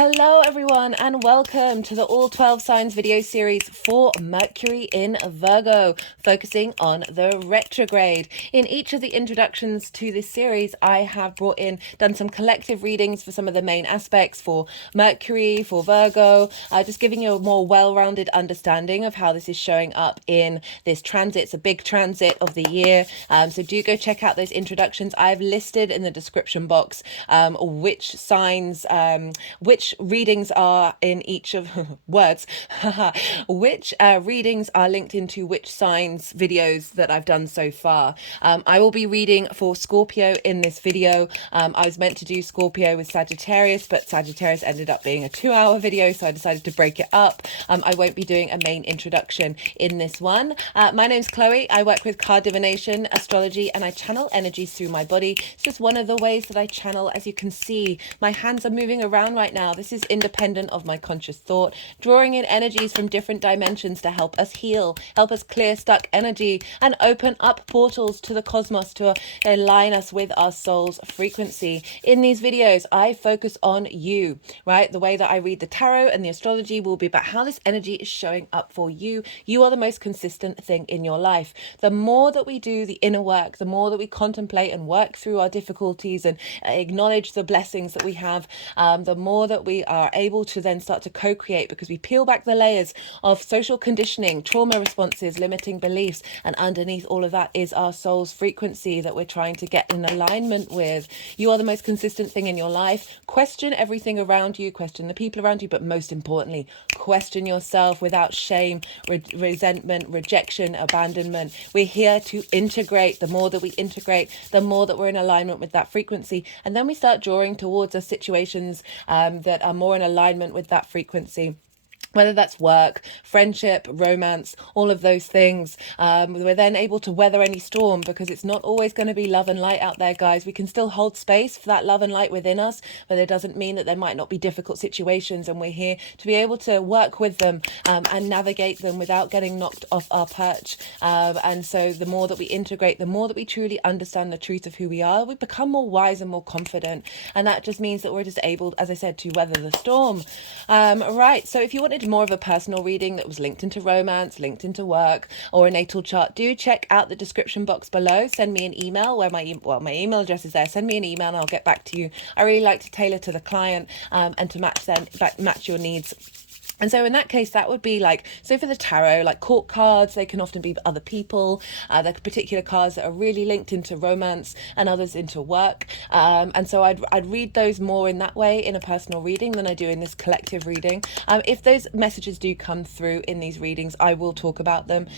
Hello everyone and welcome to the All 12 Signs video series for Mercury in Virgo, focusing on the retrograde. In each of the introductions to this series, I have done some collective readings for some of the main aspects for Mercury, for Virgo, just giving you a more well-rounded understanding of how this is showing up in this transit. It's a big transit of the year, so do go check out those introductions. I've listed in the description box which signs, which readings are in each of words which readings are linked into which signs videos that I've done so far. I will be reading for Scorpio in this video. I was meant to do Scorpio with Sagittarius, but Sagittarius ended up being a 2-hour video, so I decided to break it up. I won't be doing a main introduction in this one. My name's Chloe. I work with card divination, astrology, and I channel energies through my body. It's just one of the ways that I channel. As you can see, my hands are moving around right now. This is independent of my conscious thought, drawing in energies from different dimensions to help us heal, help us clear stuck energy, and open up portals to the cosmos to align us with our soul's frequency. In these videos, I focus on you, right? The way that I read the tarot and the astrology will be about how this energy is showing up for you. You are the most consistent thing in your life. The more that we do the inner work, the more that we contemplate and work through our difficulties and acknowledge the blessings that we have, the more that we are able to then start to co-create, because we peel back the layers of social conditioning, trauma responses, limiting beliefs, and underneath all of that is our soul's frequency that we're trying to get in alignment with. You are the most consistent thing in your life. Question everything around you, question the people around you, but most importantly, question yourself without shame, resentment, rejection, abandonment. We're here to integrate. The more that we integrate, the more that we're in alignment with that frequency, and then we start drawing towards us situations that are more in alignment with that frequency. Whether that's work, friendship, romance, all of those things. We're then able to weather any storm, because it's not always going to be love and light out there, guys. We can still hold space for that love and light within us, but it doesn't mean that there might not be difficult situations, and we're here to be able to work with them and navigate them without getting knocked off our perch. And so the more that we integrate, the more that we truly understand the truth of who we are, we become more wise and more confident. And that just means that we're just able, as I said, to weather the storm. Right, so if you wanted more of a personal reading that was linked into romance, linked into work, or a natal chart, do check out the description box below. Send me an email where my email address is there. Send me an email and I'll get back to you. I really like to tailor to the client and to match your needs. And so in that case, that would be like, so for the tarot, like court cards, they can often be other people. There are particular cards that are really linked into romance and others into work. And so I'd read those more in that way in a personal reading than I do in this collective reading. If those messages do come through in these readings, I will talk about them.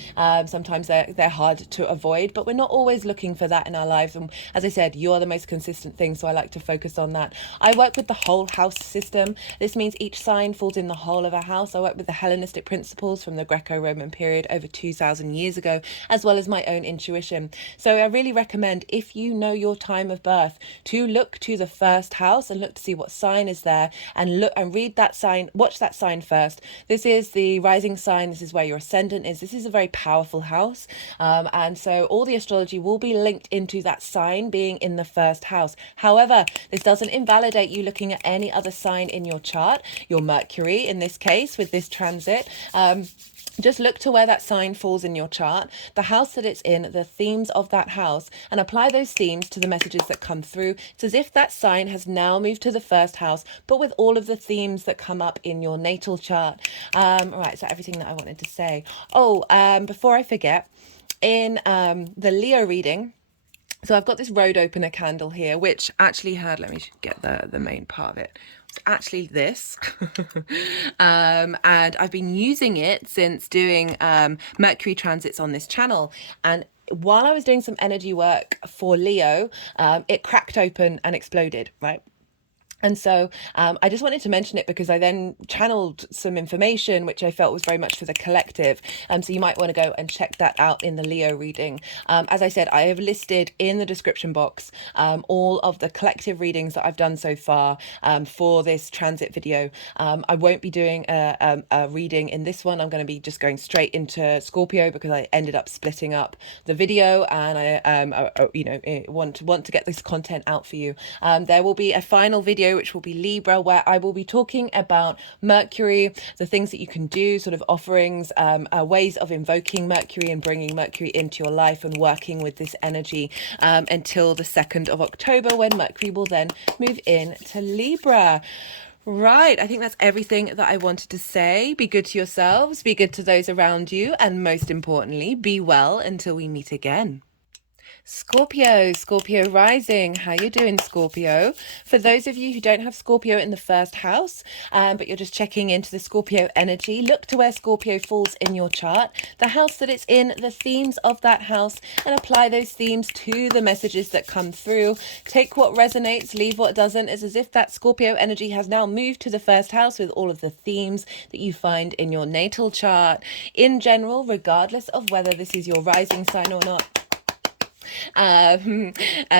Sometimes they're hard to avoid, but we're not always looking for that in our lives. And as I said, you are the most consistent thing, so I like to focus on that. I work with the whole house system. This means each sign falls in the whole of a house. I work with the Hellenistic principles from the Greco-Roman period over 2,000 years ago, as well as my own intuition. So I really recommend, if you know your time of birth, to look to the first house and look to see what sign is there, and look and read that sign, watch that sign first. This is the rising sign. This is where your ascendant is. This is a very powerful house. And so all the astrology will be linked into that sign being in the first house. However, this doesn't invalidate you looking at any other sign in your chart. Your Mercury, in this case, with this transit, just look to where that sign falls in your chart, the house that it's in, the themes of that house, and apply those themes to the messages that come through. It's as if that sign has now moved to the first house, but with all of the themes that come up in your natal chart. Right, so everything that I wanted to say. Before I forget, in the Leo reading, so I've got this road opener candle here, which actually had, let me get the main part of it. It's actually this. And I've been using it since doing Mercury transits on this channel. And while I was doing some energy work for Leo, it cracked open and exploded, right? And so I just wanted to mention it because I then channeled some information which I felt was very much for the collective. So you might want to go and check that out in the Leo reading. As I said, I have listed in the description box all of the collective readings that I've done so far for this transit video. I won't be doing a reading in this one. I'm going to be just going straight into Scorpio because I ended up splitting up the video, and I want to get this content out for you. There will be a final video video, which will be Libra, where I will be talking about Mercury, the things that you can do, sort of offerings, ways of invoking Mercury and bringing Mercury into your life and working with this energy until the 2nd of October, when Mercury will then move into Libra. Right, I think that's everything that I wanted to say. Be good to yourselves, be good to those around you, and most importantly, be well until we meet again. Scorpio rising. How you doing, Scorpio? For those of you who don't have Scorpio in the first house, but you're just checking into the Scorpio energy, look to where Scorpio falls in your chart, the house that it's in, the themes of that house, and apply those themes to the messages that come through. Take what resonates, leave what doesn't. It's as if that Scorpio energy has now moved to the first house with all of the themes that you find in your natal chart. In general, regardless of whether this is your rising sign or not,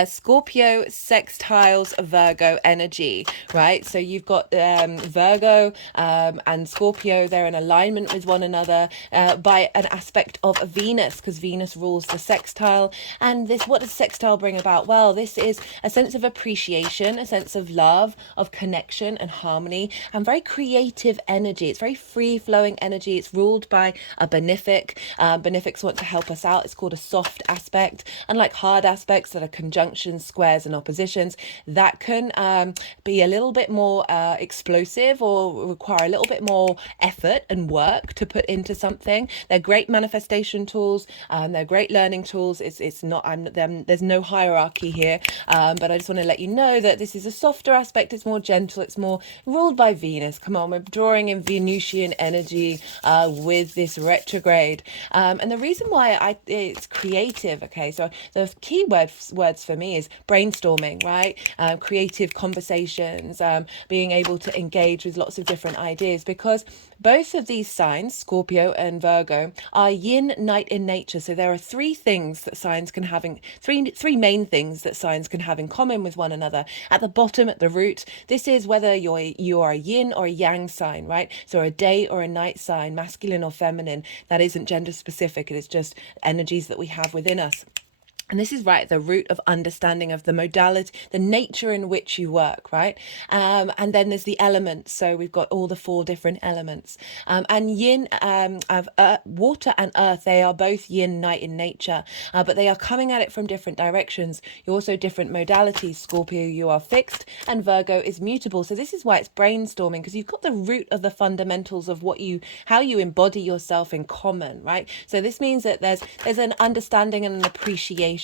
Scorpio sextiles Virgo energy, right? So you've got Virgo and Scorpio, they're in alignment with one another by an aspect of Venus, because Venus rules the sextile. And this, what does sextile bring about? Well, this is a sense of appreciation, a sense of love, of connection and harmony, and very creative energy. It's very free-flowing energy. It's ruled by a benefic. Benefics want to help us out. It's called a soft aspect. And like hard aspects that are conjunctions, squares and oppositions, that can be a little bit more explosive or require a little bit more effort and work to put into something. They're great manifestation tools. They're great learning tools. It's not, there's no hierarchy here, but I just want to let you know that this is a softer aspect. It's more gentle. It's more ruled by Venus. Come on, we're drawing in Venusian energy with this retrograde. And the reason why it's creative, okay, so the key words for me is brainstorming, right? Creative conversations, being able to engage with lots of different ideas, because both of these signs, Scorpio and Virgo, are yin, night in nature. So there are three things that signs can have in three main things that signs can have in common with one another. At the bottom, at the root, this is whether you are a yin or a yang sign, right? So a day or a night sign, masculine or feminine. That isn't gender specific. It is just energies that we have within us. And this is right at the root of understanding of the modality, the nature in which you work, right? And then there's the elements. So we've got all the 4 different elements. And yin, water and earth, they are both yin, night in nature, but they are coming at it from different directions. You're also different modalities. Scorpio, you are fixed, and Virgo is mutable. So this is why it's brainstorming, because you've got the root of the fundamentals of how you embody yourself in common, right? So this means that there's an understanding and an appreciation,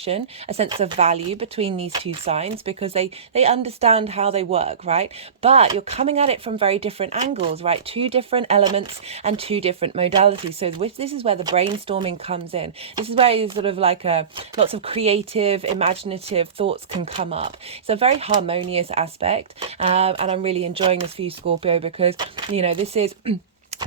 a sense of value between these two signs, because they understand how they work, right? But you're coming at it from very different angles, right? 2 different elements and 2 different modalities. So this is where the brainstorming comes in. This is where you sort of like lots of creative, imaginative thoughts can come up. It's a very harmonious aspect, and I'm really enjoying this for you, Scorpio, because, you know, this is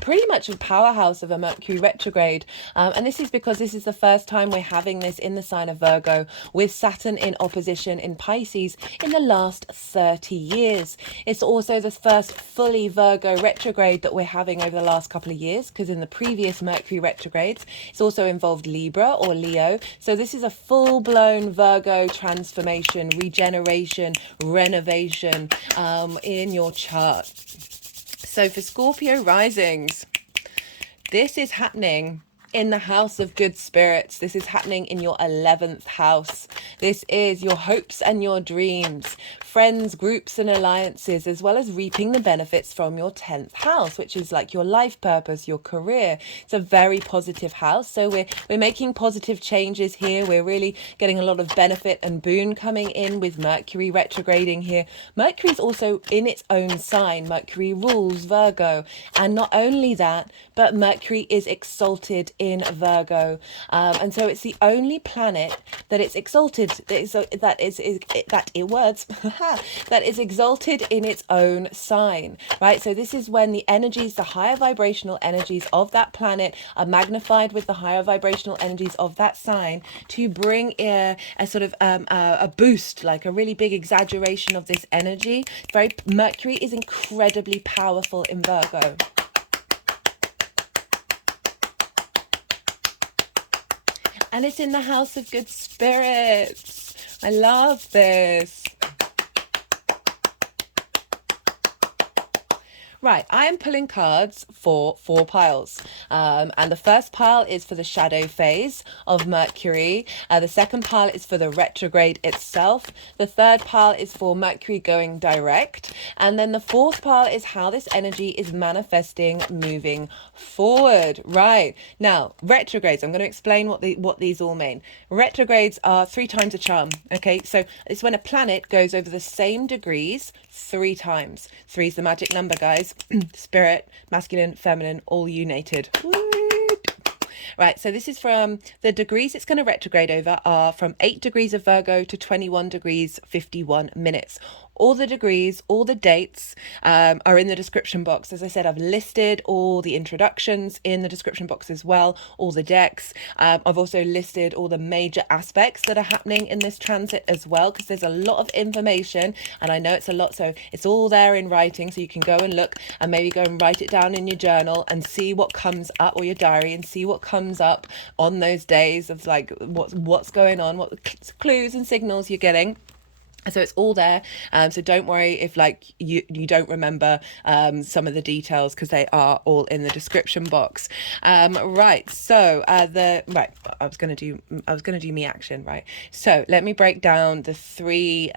pretty much a powerhouse of a Mercury retrograde, and this is because this is the first time we're having this in the sign of Virgo, with Saturn in opposition in Pisces in the last 30 years. It's also the first fully Virgo retrograde that we're having over the last couple of years, because in the previous Mercury retrogrades it's also involved Libra or Leo. So this is a full-blown Virgo transformation, regeneration, renovation in your chart. So for Scorpio risings, this is happening in the house of good spirits. This is happening in your 11th house. This is your hopes and your dreams, friends, groups and alliances, as well as reaping the benefits from your 10th house, which is like your life purpose, your career. It's a very positive house. So we're making positive changes here. We're really getting a lot of benefit and boon coming in with Mercury retrograding here. Mercury is also in its own sign. Mercury rules Virgo. And not only that, but Mercury is exalted in Virgo, and so it's the only planet that it's exalted, that is exalted in its own sign, right? So this is when the energies, the higher vibrational energies of that planet are magnified with the higher vibrational energies of that sign to bring a sort of a boost, like a really big exaggeration of this energy. Mercury is incredibly powerful in Virgo. And it's in the house of good spirits. I love this. Right, I am pulling cards for 4 piles. And the first pile is for the shadow phase of Mercury. The second pile is for the retrograde itself. The third pile is for Mercury going direct. And then the fourth pile is how this energy is manifesting moving forward. Right, now retrogrades, I'm going to explain what these all mean. Retrogrades are 3 times a charm. Okay, so it's when a planet goes over the same degrees 3 times. 3 is the magic number, guys. Spirit, masculine, feminine, all united. Right, so this is from the degrees it's going to retrograde over are from 8 degrees of Virgo to 21 degrees 51 minutes. All the degrees, all the dates are in the description box. As I said, I've listed all the introductions in the description box as well, all the decks. I've also listed all the major aspects that are happening in this transit as well, because there's a lot of information and I know it's a lot, so it's all there in writing, so you can go and look and maybe go and write it down in your journal and see what comes up, or your diary, and see what comes up on those days of like what's going on, what clues and signals you're getting. So it's all there, so don't worry if like you don't remember some of the details, because they are all in the description box. Right, so I was gonna do me action, right? So let me break down the three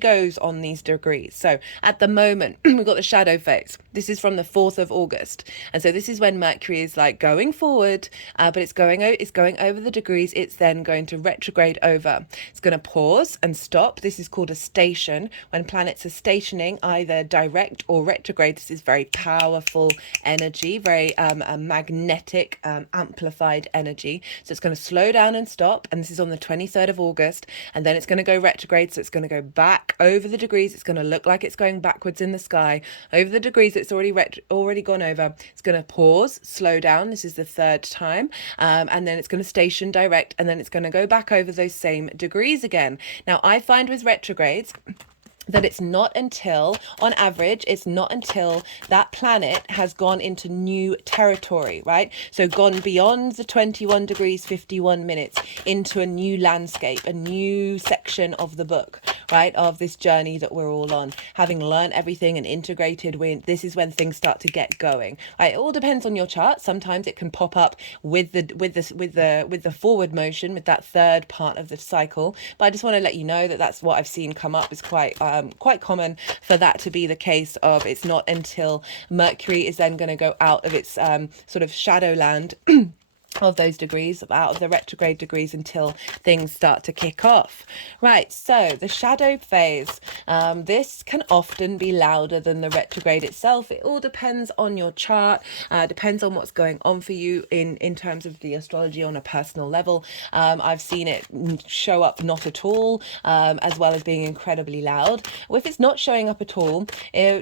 goes on these degrees. So at the moment we've got the shadow phase. This is from the 4th of August, and so this is when Mercury is like going forward, but it's going over the degrees. It's then going to retrograde over. It's going to pause and stop. This is called a station. When planets are stationing, either direct or retrograde, this is very powerful energy, very magnetic, amplified energy. So it's going to slow down and stop, and this is on the 23rd of August, and then it's going to go retrograde. So it's going to go back over the degrees. It's going to look like it's going backwards in the sky over the degrees it's already gone over. It's going to pause, slow down. This is the 3rd time, and then it's going to station direct, and then it's going to go back over those same degrees again. Now I find with retrogrades that it's not until, on average, it's not until that planet has gone into new territory, right? So gone beyond the 21 degrees 51 minutes into a new landscape, a new section of the book, right? Of this journey that we're all on. Having learned everything and integrated, this is when things start to get going. Right? It all depends on your chart. Sometimes it can pop up with the forward motion, with that 3rd part of the cycle. But I just want to let you know that that's what I've seen come up. Is quite common for that to be the case. Of it's not until Mercury is then going to go out of its sort of shadowland of those degrees, out of the retrograde degrees, until things start to kick off. Right, so the shadow phase, this can often be louder than the retrograde itself. It all depends on your chart, depends on what's going on for you in terms of the astrology on a personal level. I've seen it show up not at all, as well as being incredibly loud. If it's not showing up at all,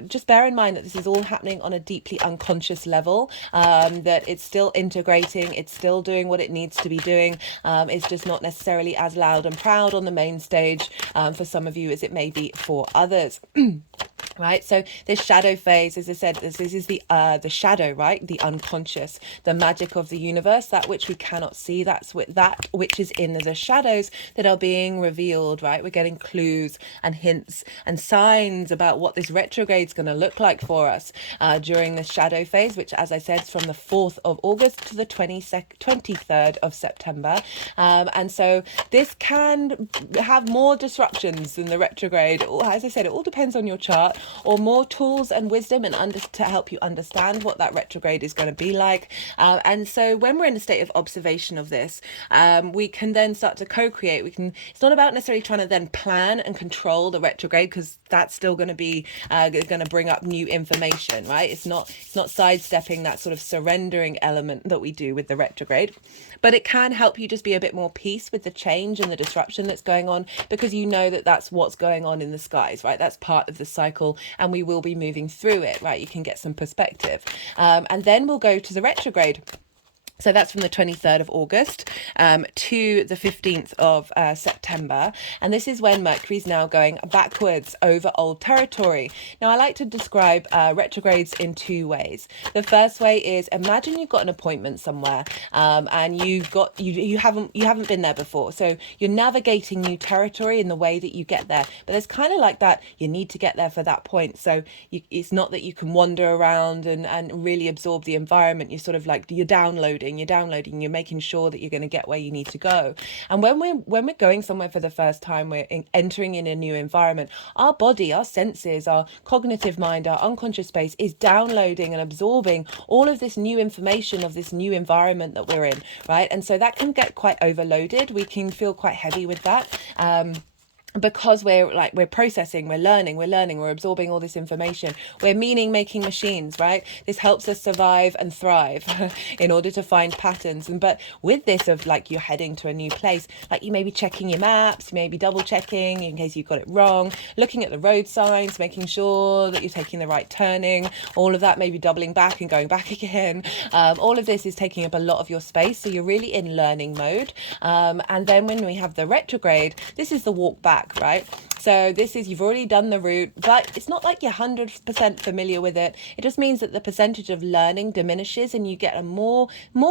just bear in mind that this is all happening on a deeply unconscious level, that it's still integrating, it's still doing what it needs to be doing. It's just not necessarily as loud and proud on the main stage for some of you as it may be for others. Right, so this shadow phase, as I said, this is the shadow, right? The unconscious, the magic of the universe, that which we cannot see. That's that which is in the shadows that are being revealed, right? We're getting clues and hints and signs about what this retrograde is going to look like for us during the shadow phase, which, as I said, is from the 4th of August to the 23rd of September. And so this can have more disruptions than the retrograde. As I said, it all depends on your chart, or more tools and wisdom and to help you understand what that retrograde is going to be like. And so when we're in a state of observation of this, we can then start to co-create. It's not about necessarily trying to then plan and control the retrograde, because that's still going to be going to bring up new information, right? It's not sidestepping that sort of surrendering element that we do with the retrograde, but it can help you just be a bit more peace with the change and the disruption that's going on, because you know that that's what's going on in the skies, right? That's part of the cycle, and we will be moving through it, right? You can get some perspective. And then we'll go to the retrograde. So that's from the 23rd of August to the 15th of September. And this is when Mercury is now going backwards over old territory. Now, I like to describe retrogrades in two ways. The first way is, imagine you've got an appointment somewhere and you haven't been there before. So you're navigating new territory in the way that you get there. But there's kind of like that, you need to get there for that point. So it's not that you can wander around and really absorb the environment. You're sort of like, you're downloading, you're making sure that you're going to get where you need to go. And when we're going somewhere for the first time, we're entering in a new environment, our body, our senses, our cognitive mind, our unconscious space is downloading and absorbing all of this new information of this new environment that we're in, right? And so that can get quite overloaded. We can feel quite heavy with that. Because we're processing, we're learning, we're absorbing all this information. We're meaning making machines, right? This helps us survive and thrive in order to find patterns. But with this of like, you're heading to a new place, like you may be checking your maps, you may be double checking in case you've got it wrong, looking at the road signs, making sure that you're taking the right turning, all of that, maybe doubling back and going back again. All of this is taking up a lot of your space. So you're really in learning mode. And then when we have the retrograde, this is the walk back. Right? So this is, you've already done the route, but it's not like you're 100% familiar with it. It just means that the percentage of learning diminishes and you get a more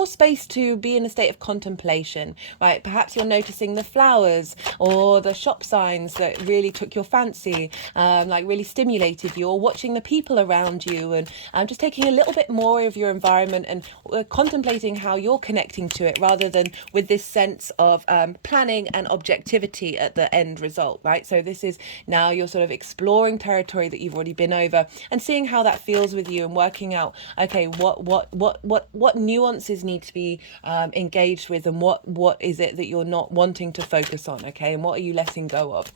space to be in a state of contemplation, right? Perhaps you're noticing the flowers or the shop signs that really took your fancy, like really stimulated you, or watching the people around you, and just taking a little bit more of your environment and contemplating how you're connecting to it, rather than with this sense of planning and objectivity at the end result, right? So this is now you're sort of exploring territory that you've already been over and seeing how that feels with you, and working out, okay, what nuances need to be engaged with, and what is it that you're not wanting to focus on, okay, and what are you letting go of.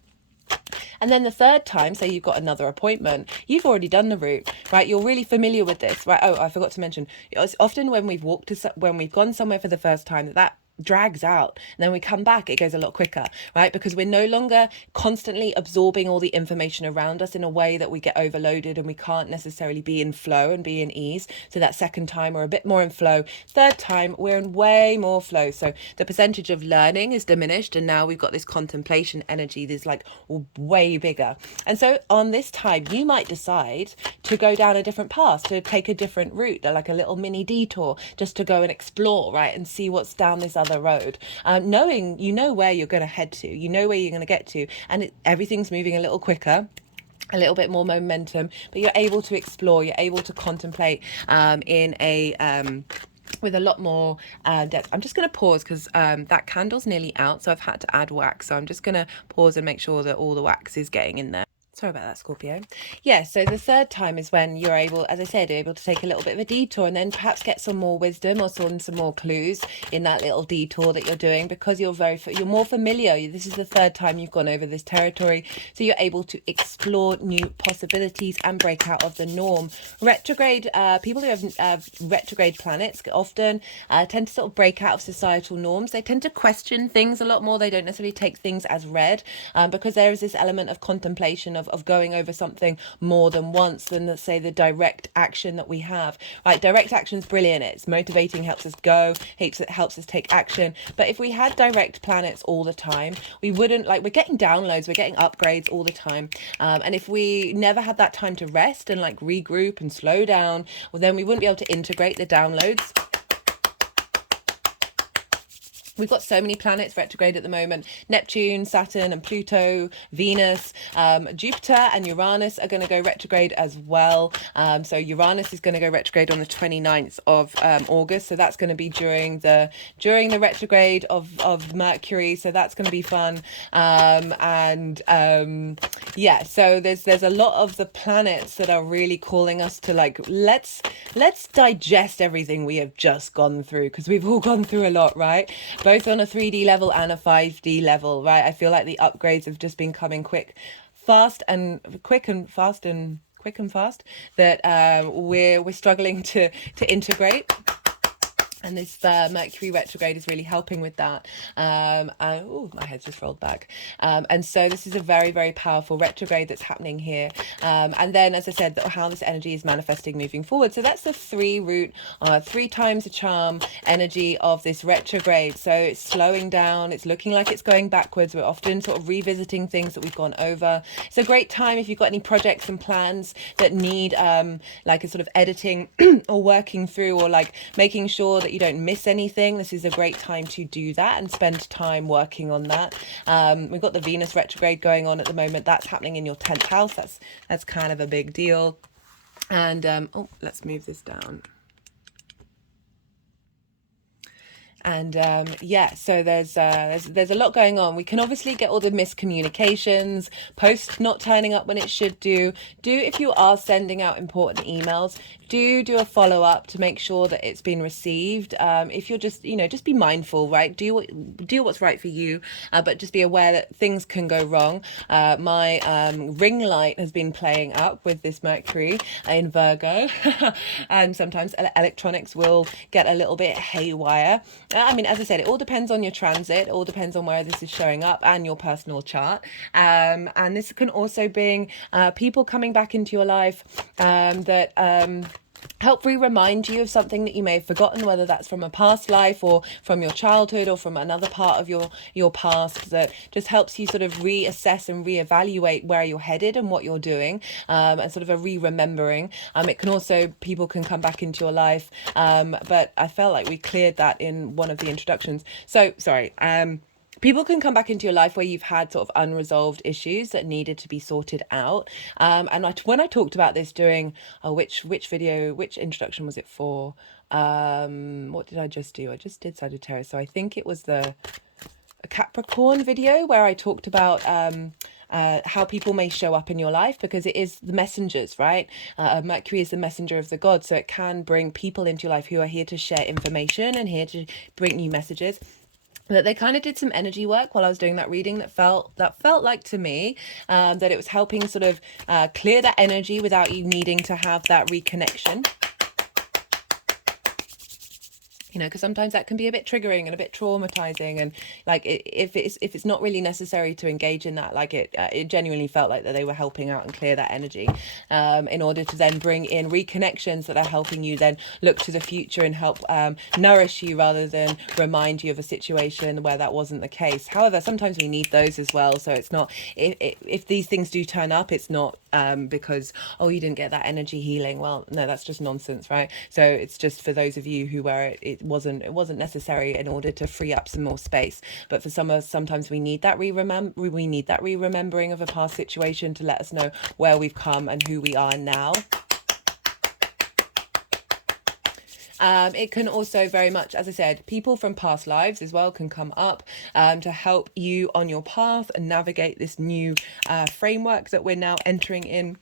And then the third time, say you've got another appointment, you've already done the route, right? You're really familiar with this, right? Oh, I forgot to mention, it's often when we've gone somewhere for the first time, that drags out, and then we come back, it goes a lot quicker, right? Because we're no longer constantly absorbing all the information around us in a way that we get overloaded and we can't necessarily be in flow and be in ease. So that second time we're a bit more in flow. Third time we're in way more flow. So the percentage of learning is diminished, and now we've got this contemplation energy that's like way bigger. And so on this time, you might decide to go down a different path, to take a different route, like a little mini detour, just to go and explore, right, and see what's down this other road, knowing you know where you're going to head to, you know where you're going to get to, and everything's moving a little quicker, a little bit more momentum, but you're able to explore, you're able to contemplate in a with a lot more depth. I'm just going to pause because that candle's nearly out, so I've had to add wax, so I'm just going to pause and make sure that all the wax is getting in there. Sorry about that, Scorpio. Yeah, so the third time is when you're able, as I said, you're able to take a little bit of a detour, and then perhaps get some more wisdom or some more clues in that little detour that you're doing, because you're more familiar. This is the third time you've gone over this territory, so you're able to explore new possibilities and break out of the norm. Retrograde, people who have retrograde planets often tend to sort of break out of societal norms. They tend to question things a lot more. They don't necessarily take things as read, because there is this element of contemplation of going over something more than once than, let's say, the direct action that we have, right? Direct action is brilliant. It's motivating, helps us go, helps us take action. But if we had direct planets all the time, we wouldn't, like, we're getting downloads, we're getting upgrades all the time. And if we never had that time to rest and like regroup and slow down, well, then we wouldn't be able to integrate the downloads. We've got so many planets retrograde at the moment. Neptune, Saturn and Pluto, Venus, Jupiter and Uranus are going to go retrograde as well. So Uranus is going to go retrograde on the 29th of August. So that's going to be during the retrograde of Mercury. So that's going to be fun. Yeah, so there's a lot of the planets that are really calling us to, like, let's digest everything we have just gone through, because we've all gone through a lot, right? Both on a 3D level and a 5D level, right? I feel like the upgrades have just been coming quick and fast that we're struggling to integrate. And this Mercury retrograde is really helping with that. Oh, my head's just rolled back. And so this is a very, very powerful retrograde that's happening here. And then, as I said, how this energy is manifesting moving forward. So that's the 3 times the charm energy of this retrograde. So it's slowing down. It's looking like it's going backwards. We're often sort of revisiting things that we've gone over. It's a great time if you've got any projects and plans that need like a sort of editing or working through, or like making sure that you don't miss anything. This is a great time to do that and spend time working on that. We've got the Venus retrograde going on at the moment. That's happening in your 10th house. That's kind of a big deal. And oh, let's move this down. And yeah, so there's a lot going on. We can obviously get all the miscommunications, post not turning up when it should do. If you are sending out important emails, do a follow-up to make sure that it's been received. If you're just, just be mindful, right? Do what's right for you, but just be aware that things can go wrong. My ring light has been playing up with this Mercury in Virgo, and sometimes electronics will get a little bit haywire. I mean, as I said, it all depends on your transit. It all depends on where this is showing up and your personal chart. And this can also bring people coming back into your life that help remind you of something that you may have forgotten, whether that's from a past life or from your childhood or from another part of your past, that just helps you sort of reassess and reevaluate where you're headed and what you're doing, and sort of a remembering. It can also, people can come back into your life, but I felt like we cleared that in one of the introductions. So sorry. People can come back into your life where you've had sort of unresolved issues that needed to be sorted out. And when I talked about this during which video, which introduction was it for? What did I just do? I just did Sagittarius. So I think it was the Capricorn video where I talked about how people may show up in your life, because it is the messengers, right? Mercury is the messenger of the gods, so it can bring people into your life who are here to share information and here to bring you messages. That they kind of did some energy work while I was doing that reading that felt like to me that it was helping sort of clear that energy without you needing to have that reconnection. Because sometimes that can be a bit triggering and a bit traumatizing, and like if it's not really necessary to engage in that, like it genuinely felt like that they were helping out and clear that energy, in order to then bring in reconnections that are helping you then look to the future and help nourish you rather than remind you of a situation where that wasn't the case. However, sometimes we need those as well. So it's not, if these things do turn up, it's not because, oh, you didn't get that energy healing. Well, no, that's just nonsense, right? So it's just for those of you who were it wasn't necessary in order to free up some more space. But for some of us, sometimes we need that re-remembering of a past situation to let us know where we've come and who we are now. It can also very much, as I said, people from past lives as well can come up to help you on your path and navigate this new framework that we're now entering in.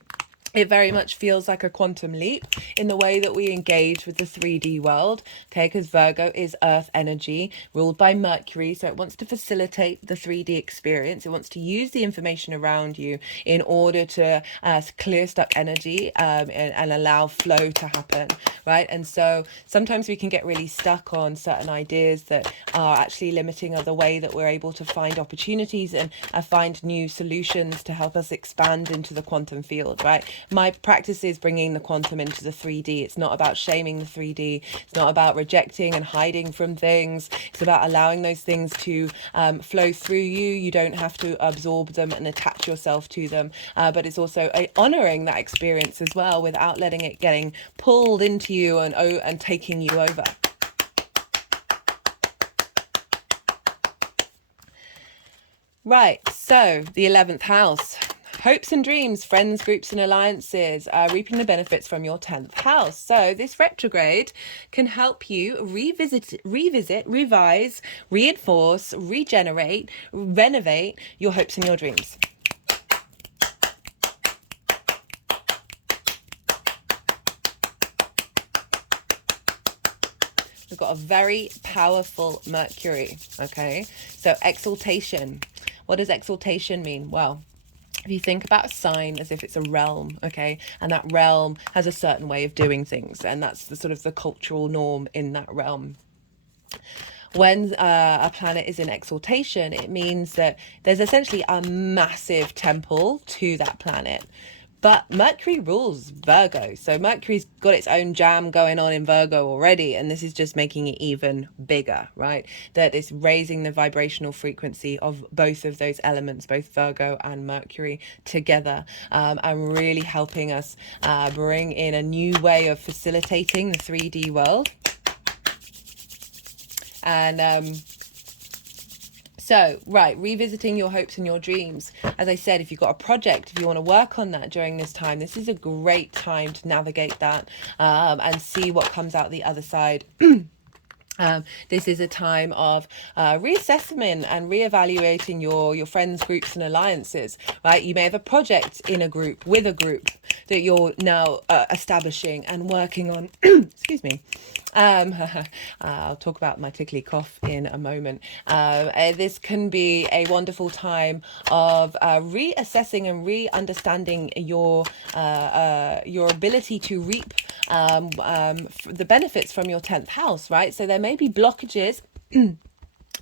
It very much feels like a quantum leap in the way that we engage with the 3D world, okay, because Virgo is earth energy ruled by Mercury, so it wants to facilitate the 3D experience. It wants to use the information around you in order to clear stuck energy and allow flow to happen, right? And so sometimes we can get really stuck on certain ideas that are actually limiting the way that we're able to find opportunities and find new solutions to help us expand into the quantum field, right? My practice is bringing the quantum into the 3D. It's not about shaming the 3D. It's not about rejecting and hiding from things. It's about allowing those things to flow through you. You don't have to absorb them and attach yourself to them. But it's also honoring that experience as well without letting it getting pulled into you and taking you over. Right, so the 11th house. Hopes and dreams, friends, groups and alliances, reaping the benefits from your 10th house. So this retrograde can help you revisit, revise, reinforce, regenerate, renovate your hopes and your dreams. We've got a very powerful Mercury, okay? So exaltation. What does exaltation mean? Well, if you think about a sign as if it's a realm, okay, and that realm has a certain way of doing things, and that's the sort of the cultural norm in that realm. When a planet is in exaltation, it means that there's essentially a massive temple to that planet. But Mercury rules Virgo, so Mercury's got its own jam going on in Virgo already, and this is just making it even bigger, right? That it's raising the vibrational frequency of both of those elements, both Virgo and Mercury together, and really helping us bring in a new way of facilitating the 3D world. And so, right, revisiting your hopes and your dreams. As I said, if you've got a project, if you want to work on that during this time, this is a great time to navigate that and see what comes out the other side. This is a time of reassessment and reevaluating your friends, groups and alliances, right? You may have a project in a group, with a group, that you're now establishing and working on. Excuse me. I'll talk about my tickly cough in a moment. This can be a wonderful time of reassessing and re-understanding your ability to reap the benefits from your 10th house, right? So there may be blockages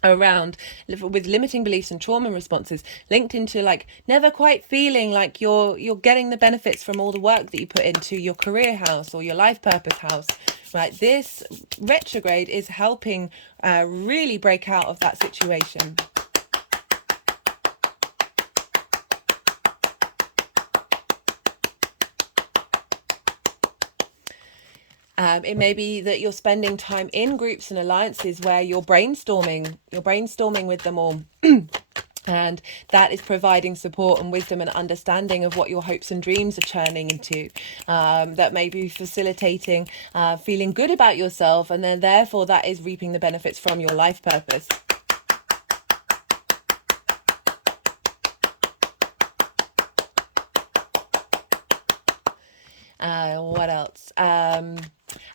around with limiting beliefs and trauma responses linked into like never quite feeling like you're getting the benefits from all the work that you put into your career house or your life purpose house, right? This retrograde is helping really break out of that situation. It may be that you're spending time in groups and alliances where you're brainstorming with them all. And that is providing support and wisdom and understanding of what your hopes and dreams are churning into. That may be facilitating feeling good about yourself, and then therefore that is reaping the benefits from your life purpose. What else?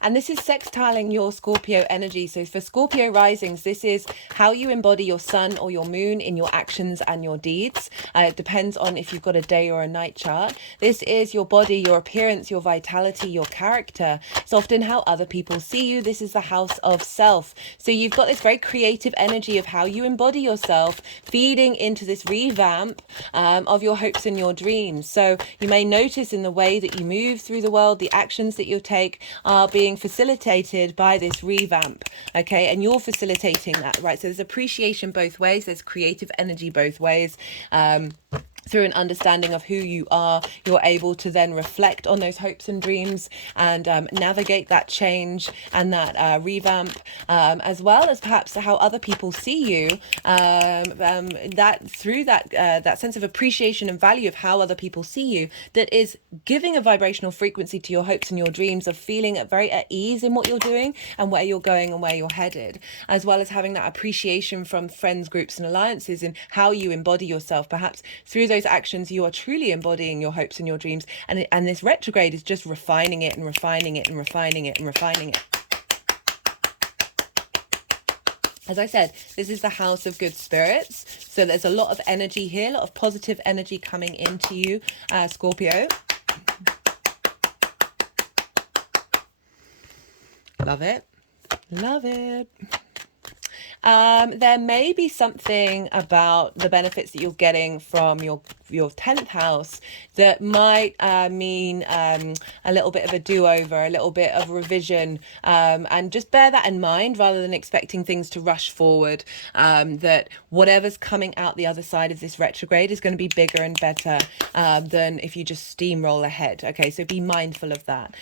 And this is sextiling your Scorpio energy. So for Scorpio risings, this is how you embody your sun or your moon in your actions and your deeds. It depends on if you've got a day or a night chart. This is your body, your appearance, your vitality, your character. It's often how other people see you. This is the house of self. So you've got this very creative energy of how you embody yourself, feeding into this revamp of your hopes and your dreams. So you may notice in the way that you move through the world, the actions that you take are being facilitated by this revamp, okay? And you're facilitating that, right? So there's appreciation both ways, there's creative energy both ways. Through an understanding of who you are, you're able to then reflect on those hopes and dreams and navigate that change and that revamp, as well as perhaps how other people see you. That through that sense of appreciation and value of how other people see you, that is giving a vibrational frequency to your hopes and your dreams of feeling very at ease in what you're doing and where you're going and where you're headed, as well as having that appreciation from friends, groups and alliances in how you embody yourself. Perhaps through those actions you are truly embodying your hopes and your dreams, and this retrograde is just refining it and refining it and refining it and refining it. As I said, this is the house of good spirits, so there's a lot of energy here, a lot of positive energy coming into you, Scorpio. Love it, love it. There may be something about the benefits that you're getting from your 10th house that might mean a little bit of a do-over, a little bit of revision, and just bear that in mind rather than expecting things to rush forward, that whatever's coming out the other side of this retrograde is going to be bigger and better than if you just steamroll ahead. Okay, so be mindful of that.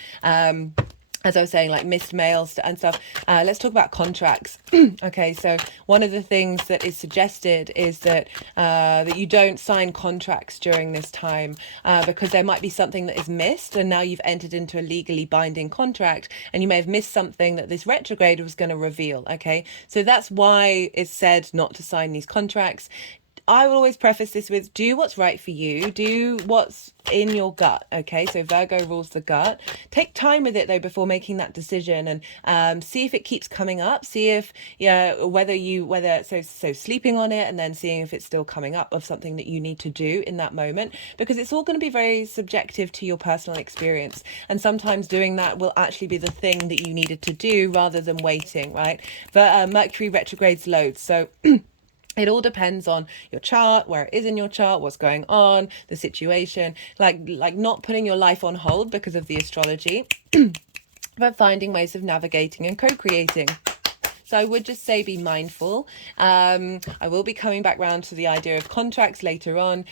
As I was saying, like missed mails and stuff. Let's talk about contracts. Okay, so one of the things that is suggested is that that you don't sign contracts during this time because there might be something that is missed, and now you've entered into a legally binding contract, and you may have missed something that this retrograde was going to reveal. Okay, so that's why it's said not to sign these contracts. I will always preface this with, do what's right for you, do what's in your gut. Okay, so Virgo rules the gut. Take time with it though before making that decision, and see if it keeps coming up. See if so sleeping on it and then seeing if it's still coming up of something that you need to do in that moment, because it's all going to be very subjective to your personal experience, and sometimes doing that will actually be the thing that you needed to do rather than waiting, right? But Mercury retrogrades loads, so it all depends on your chart, where it is in your chart, what's going on, the situation, like not putting your life on hold because of the astrology, but finding ways of navigating and co-creating. So I would just say be mindful. I will be coming back round to the idea of contracts later on,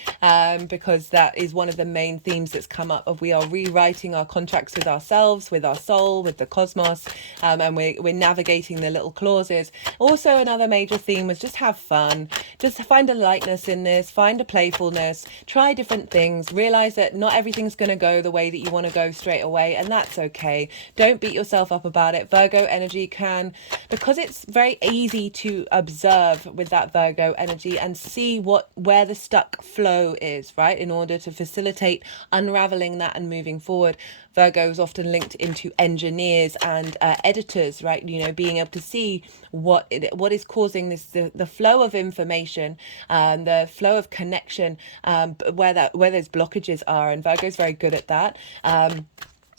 because that is one of the main themes that's come up of we are rewriting our contracts with ourselves, with our soul, with the cosmos, and we're navigating the little clauses. Also, another major theme was just have fun. Just find a lightness in this, find a playfulness, try different things, realize that not everything's going to go the way that you want to go straight away, and that's okay. Don't beat yourself up about it. Virgo energy can, because it's very easy to observe with that Virgo energy and see where the stuck flow is, right, in order to facilitate unraveling that and moving forward. Virgo is often linked into engineers and editors, right? You know, being able to see what is causing this, the flow of information, the flow of connection, where those blockages are, and Virgo is very good at that.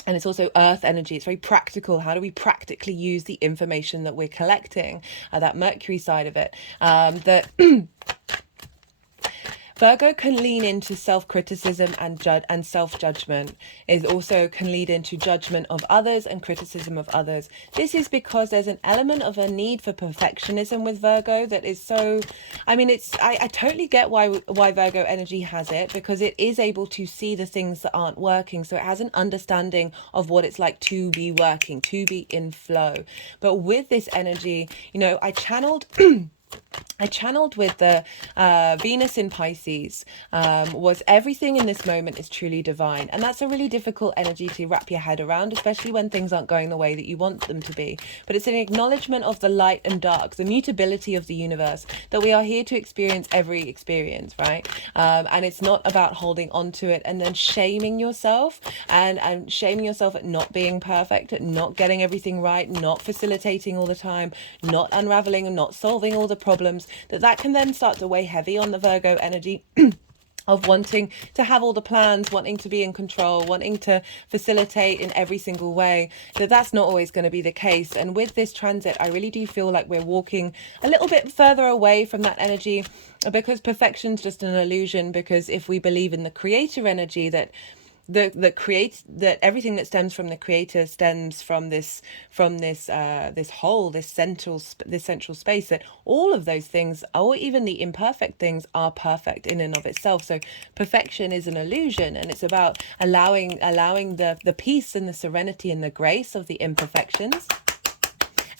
And it's also earth energy. It's very practical. How do we practically use the information that we're collecting? That Mercury side of it. That Virgo can lean into self-criticism and self-judgment. It also can lead into judgment of others and criticism of others. This is because there's an element of a need for perfectionism with Virgo that is so, I mean, I totally get why Virgo energy has it, because it is able to see the things that aren't working. So it has an understanding of what it's like to be working, to be in flow. But with this energy, you know, I channeled with the Venus in Pisces, was everything in this moment is truly divine. And that's a really difficult energy to wrap your head around, especially when things aren't going the way that you want them to be. But it's an acknowledgement of the light and dark, the mutability of the universe, that we are here to experience every experience, right? And it's not about holding on to it and then shaming yourself and shaming yourself at not being perfect, at not getting everything right, not facilitating all the time, not unraveling and not solving all the problems. That can then start to weigh heavy on the Virgo energy of wanting to have all the plans, wanting to be in control, wanting to facilitate in every single way. That's not always going to be the case. And with this transit, I really do feel like we're walking a little bit further away from that energy, because perfection's just an illusion. Because if we believe in the creator energy, that everything that stems from the creator stems from this whole, this central space, that all of those things, or even the imperfect things, are perfect in and of itself. So perfection is an illusion, and it's about allowing the peace and the serenity and the grace of the imperfections.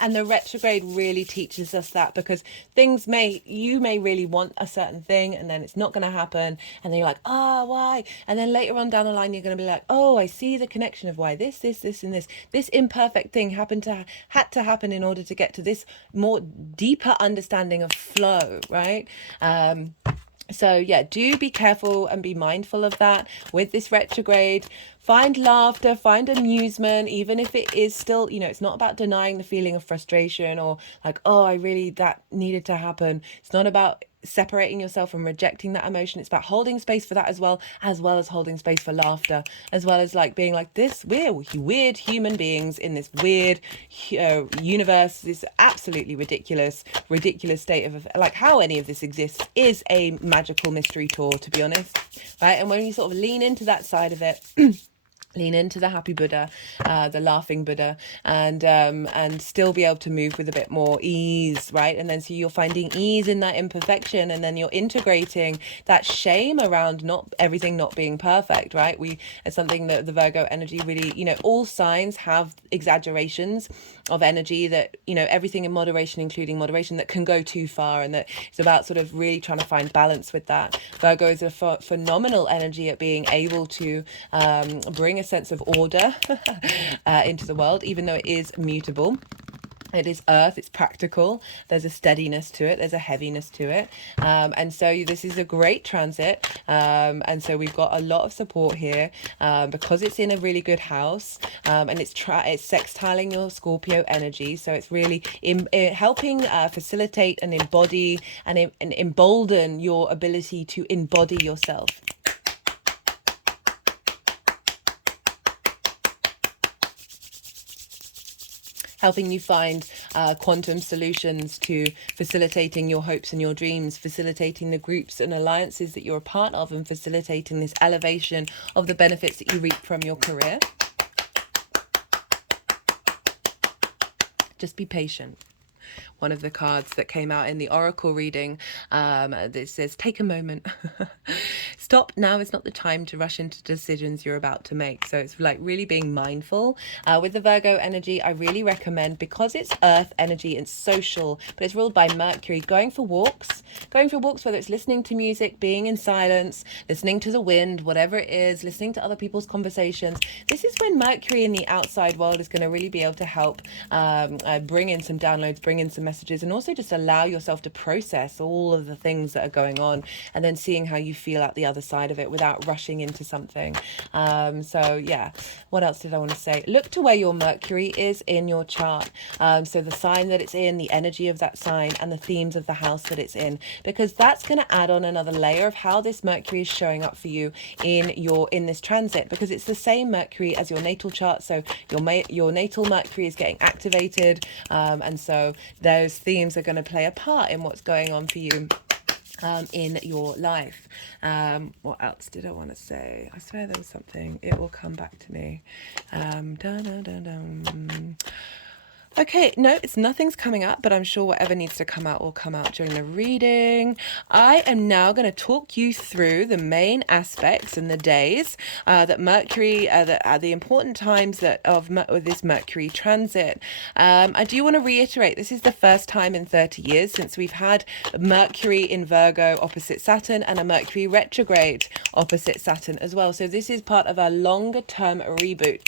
And the retrograde really teaches us that, because you may really want a certain thing and then it's not going to happen. And then you're like, why? And then later on down the line, you're going to be like, I see the connection of why this, and this imperfect thing had to happen in order to get to this more deeper understanding of flow, right? So yeah, do be careful and be mindful of that with this retrograde. Find laughter, find amusement, even if it is still, it's not about denying the feeling of frustration or like, that needed to happen. It's not about separating yourself and rejecting that emotion. It's about holding space for that as well as holding space for laughter, as well as like being like, we're weird human beings in this weird universe, this absolutely ridiculous state of, like, how any of this exists is a magical mystery tour, to be honest, right? And when you sort of lean into that side of it, lean into the happy Buddha, the laughing Buddha, and still be able to move with a bit more ease, right? And then so you're finding ease in that imperfection, and then you're integrating that shame around everything not being perfect, right? It's something that the Virgo energy really, all signs have exaggerations of energy, that, everything in moderation, including moderation, that can go too far, and that it's about sort of really trying to find balance with that. Virgo is a phenomenal energy at being able to bring a sense of order into the world, even though it is mutable. It is earth, it's practical, there's a steadiness to it, there's a heaviness to it, and so this is a great transit, and so we've got a lot of support here, because it's in a really good house, and it's sextiling your Scorpio energy, so it's really helping facilitate and embody and embolden your ability to embody yourself. Helping you find quantum solutions to facilitating your hopes and your dreams, facilitating the groups and alliances that you're a part of, and facilitating this elevation of the benefits that you reap from your career. Just be patient. One of the cards that came out in the oracle reading, it says, take a moment. Stop, now is not the time to rush into decisions you're about to make. So it's like really being mindful. With the Virgo energy, I really recommend, because it's earth energy and social, but it's ruled by Mercury, going for walks, whether it's listening to music, being in silence, listening to the wind, whatever it is, listening to other people's conversations. This is when Mercury in the outside world is going to really be able to help bring in some downloads, bring in some messages, and also just allow yourself to process all of the things that are going on, and then seeing how you feel at the other side of it without rushing into something. So yeah, what else did I want to say? Look to where your Mercury is in your chart, so the sign that it's in, the energy of that sign, and the themes of the house that it's in, because that's going to add on another layer of how this Mercury is showing up for you in this transit, because it's the same Mercury as your natal chart. So your natal Mercury is getting activated, and so those themes are going to play a part in what's going on for you in your life. What else did I want to say? I swear there was something. It will come back to me. Okay, no, nothing's coming up, but I'm sure whatever needs to come out will come out during the reading. I am now going to talk you through the main aspects and the days that Mercury, the important times of this Mercury transit. I do want to reiterate, this is the first time in 30 years since we've had Mercury in Virgo opposite Saturn and a Mercury retrograde opposite Saturn as well. So this is part of a longer term reboot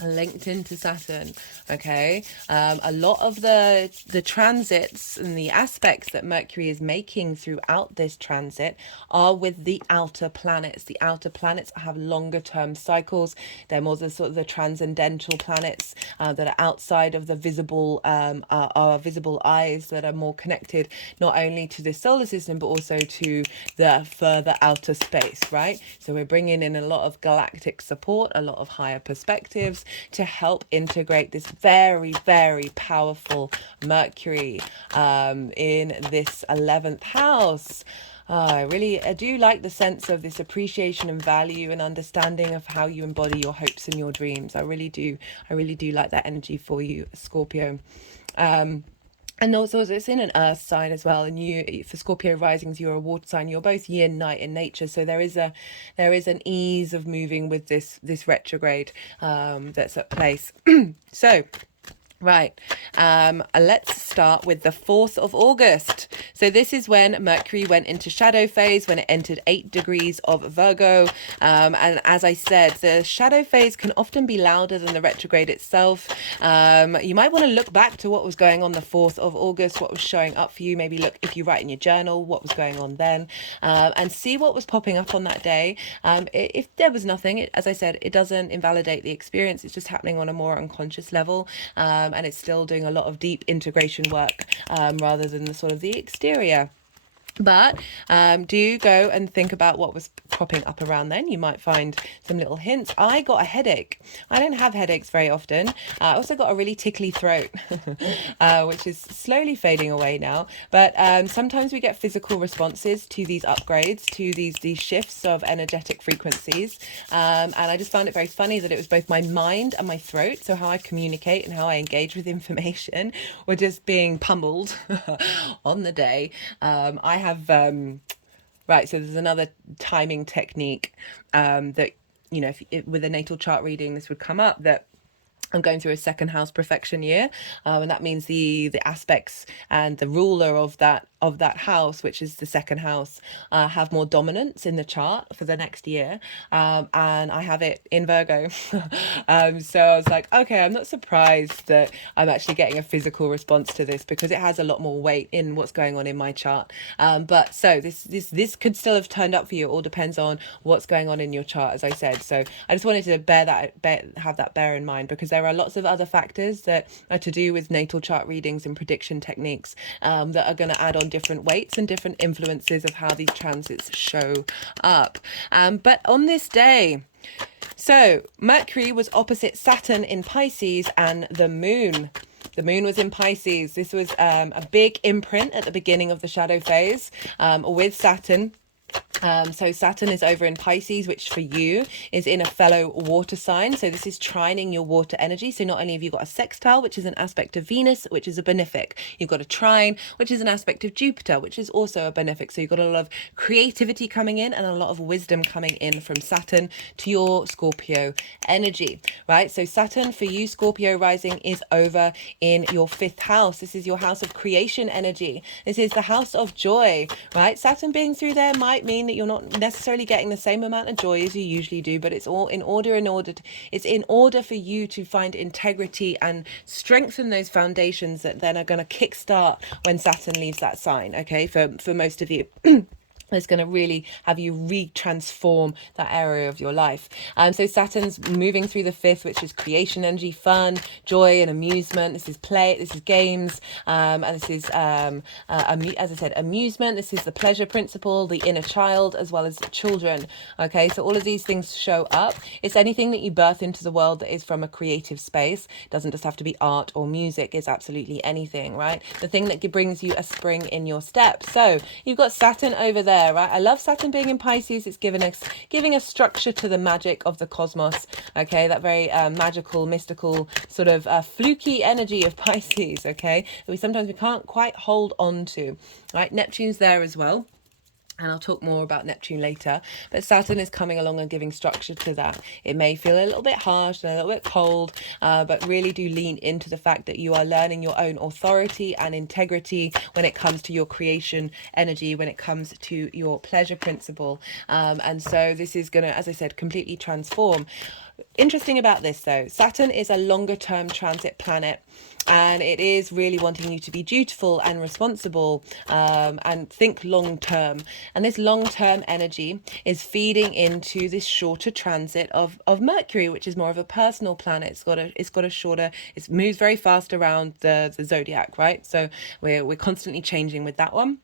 linked into Saturn. Okay, a lot of the transits and the aspects that Mercury is making throughout this transit are with the outer planets. The outer planets have longer term cycles. They're more the sort of the transcendental planets that are outside of the visible, our visible eyes, that are more connected not only to the solar system but also to the further outer space, right? So we're bringing in a lot of galactic support, a lot of higher perspectives to help integrate this very, very powerful Mercury in this 11th house. I do like the sense of this appreciation and value and understanding of how you embody your hopes and your dreams. I really do like that energy for you, Scorpio. And also it's in an earth sign as well, and you, for Scorpio risings, you're a water sign. You're both yin, night in nature, so there is an ease of moving with this retrograde that's at place. So right, let's start with the 4th of August. So this is when Mercury went into shadow phase, when it entered 8 degrees of Virgo. And as I said, the shadow phase can often be louder than the retrograde itself. You might want to look back to what was going on the 4th of August, what was showing up for you. Maybe look, if you write in your journal, what was going on then, and see what was popping up on that day. If there was nothing, as I said, it doesn't invalidate the experience. It's just happening on a more unconscious level. And it's still doing a lot of deep integration work rather than the sort of the exterior. But do go and think about what was popping up around then. You might find some little hints. I got a headache. I don't have headaches very often. I also got a really tickly throat, which is slowly fading away now. But sometimes we get physical responses to these upgrades, to these shifts of energetic frequencies. And I just found it very funny that it was both my mind and my throat. So how I communicate and how I engage with information were just being pummeled on the day. I have right, so there's another timing technique that, you know, with a natal chart reading, this would come up, that I'm going through a second house perfection year, and that means the aspects and the ruler of that that house, which is the second house, have more dominance in the chart for the next year, and I have it in Virgo. So I was like, okay, I'm not surprised that I'm actually getting a physical response to this, because it has a lot more weight in what's going on in my chart. But so this could still have turned up for you. It all depends on what's going on in your chart, as I said. So I just wanted to have that bear in mind, because there are lots of other factors that are to do with natal chart readings and prediction techniques, that are going to add on different weights and different influences of how these transits show up. But on this day, so Mercury was opposite Saturn in Pisces, and the moon was in Pisces. This was a big imprint at the beginning of the shadow phase, with Saturn. So Saturn is over in Pisces, which for you is in a fellow water sign. So this is trining your water energy. So not only have you got a sextile, which is an aspect of Venus, which is a benefic, you've got a trine, which is an aspect of Jupiter, which is also a benefic. So you've got a lot of creativity coming in and a lot of wisdom coming in from Saturn to your Scorpio energy, right? So Saturn for you, Scorpio rising, is over in your 5th house. This is your house of creation energy. This is the house of joy, right? Saturn being through there might mean that you're not necessarily getting the same amount of joy as you usually do, but it's all in order it's in order for you to find integrity and strengthen those foundations that then are going to kickstart when Saturn leaves that sign. Okay, for most of you. It's going to really have you re-transform that area of your life. So Saturn's moving through the 5th, which is creation energy, fun, joy, and amusement. This is play, this is games, and this is, as I said, amusement. This is the pleasure principle, the inner child, as well as children. Okay, so all of these things show up. It's anything that you birth into the world that is from a creative space. It doesn't just have to be art or music. It's absolutely anything, right? The thing that brings you a spring in your step. So you've got Saturn over there. Right, I love Saturn being in Pisces. It's giving us structure to the magic of the cosmos. Okay, that very magical, mystical, sort of fluky energy of Pisces. Okay, that we can't quite hold on to. Right, Neptune's there as well, and I'll talk more about Neptune later, but Saturn is coming along and giving structure to that. It may feel a little bit harsh and a little bit cold, but really do lean into the fact that you are learning your own authority and integrity when it comes to your creation energy, when it comes to your pleasure principle. And so this is going to, as I said, completely transform. Interesting about this though, Saturn is a longer term transit planet, and it is really wanting you to be dutiful and responsible, and think long term. And this long term energy is feeding into this shorter transit of Mercury, which is more of a personal planet. It's got a shorter, it moves very fast around the zodiac, right? So we're constantly changing with that one,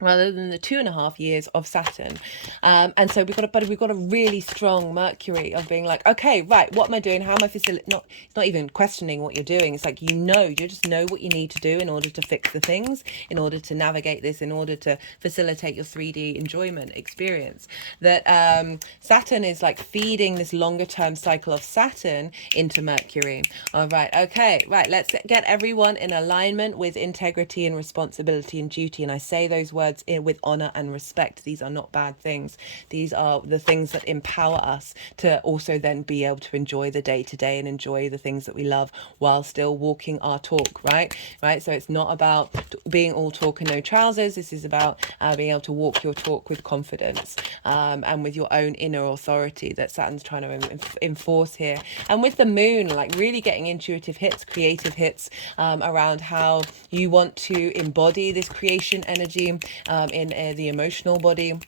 rather than the 2.5 years of Saturn. And so we've got a really strong Mercury of being like, okay, right, what am I doing? How am I facilitating? It's not even questioning what you're doing. It's like, you just know what you need to do in order to fix the things, in order to navigate this, in order to facilitate your 3D enjoyment experience. That Saturn is like feeding this longer term cycle of Saturn into Mercury. All right, okay, right, let's get everyone in alignment with integrity and responsibility and duty. And I say those words with honor and respect. These are not bad things. These are the things that empower us to also then be able to enjoy the day to day and enjoy the things that we love while still walking our talk, right? So it's not about being all talk and no trousers. This is about being able to walk your talk with confidence, and with your own inner authority that Saturn's trying to enforce here. And with the moon, like really getting intuitive hits, creative hits, around how you want to embody this creation energy in the emotional body.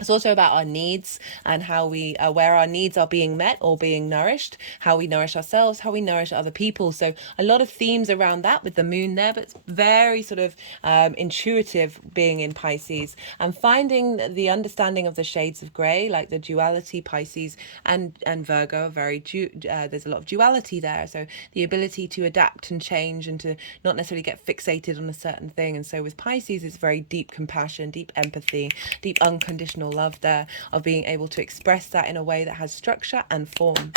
It's also about our needs and how where our needs are being met or being nourished, how we nourish ourselves, how we nourish other people. So a lot of themes around that with the moon there, but it's very sort of intuitive being in Pisces, and finding the understanding of the shades of grey, like the duality. Pisces and Virgo are there's a lot of duality there. So the ability to adapt and change and to not necessarily get fixated on a certain thing. And so with Pisces, it's very deep compassion, deep empathy, deep unconditional love there, of being able to express that in a way that has structure and form,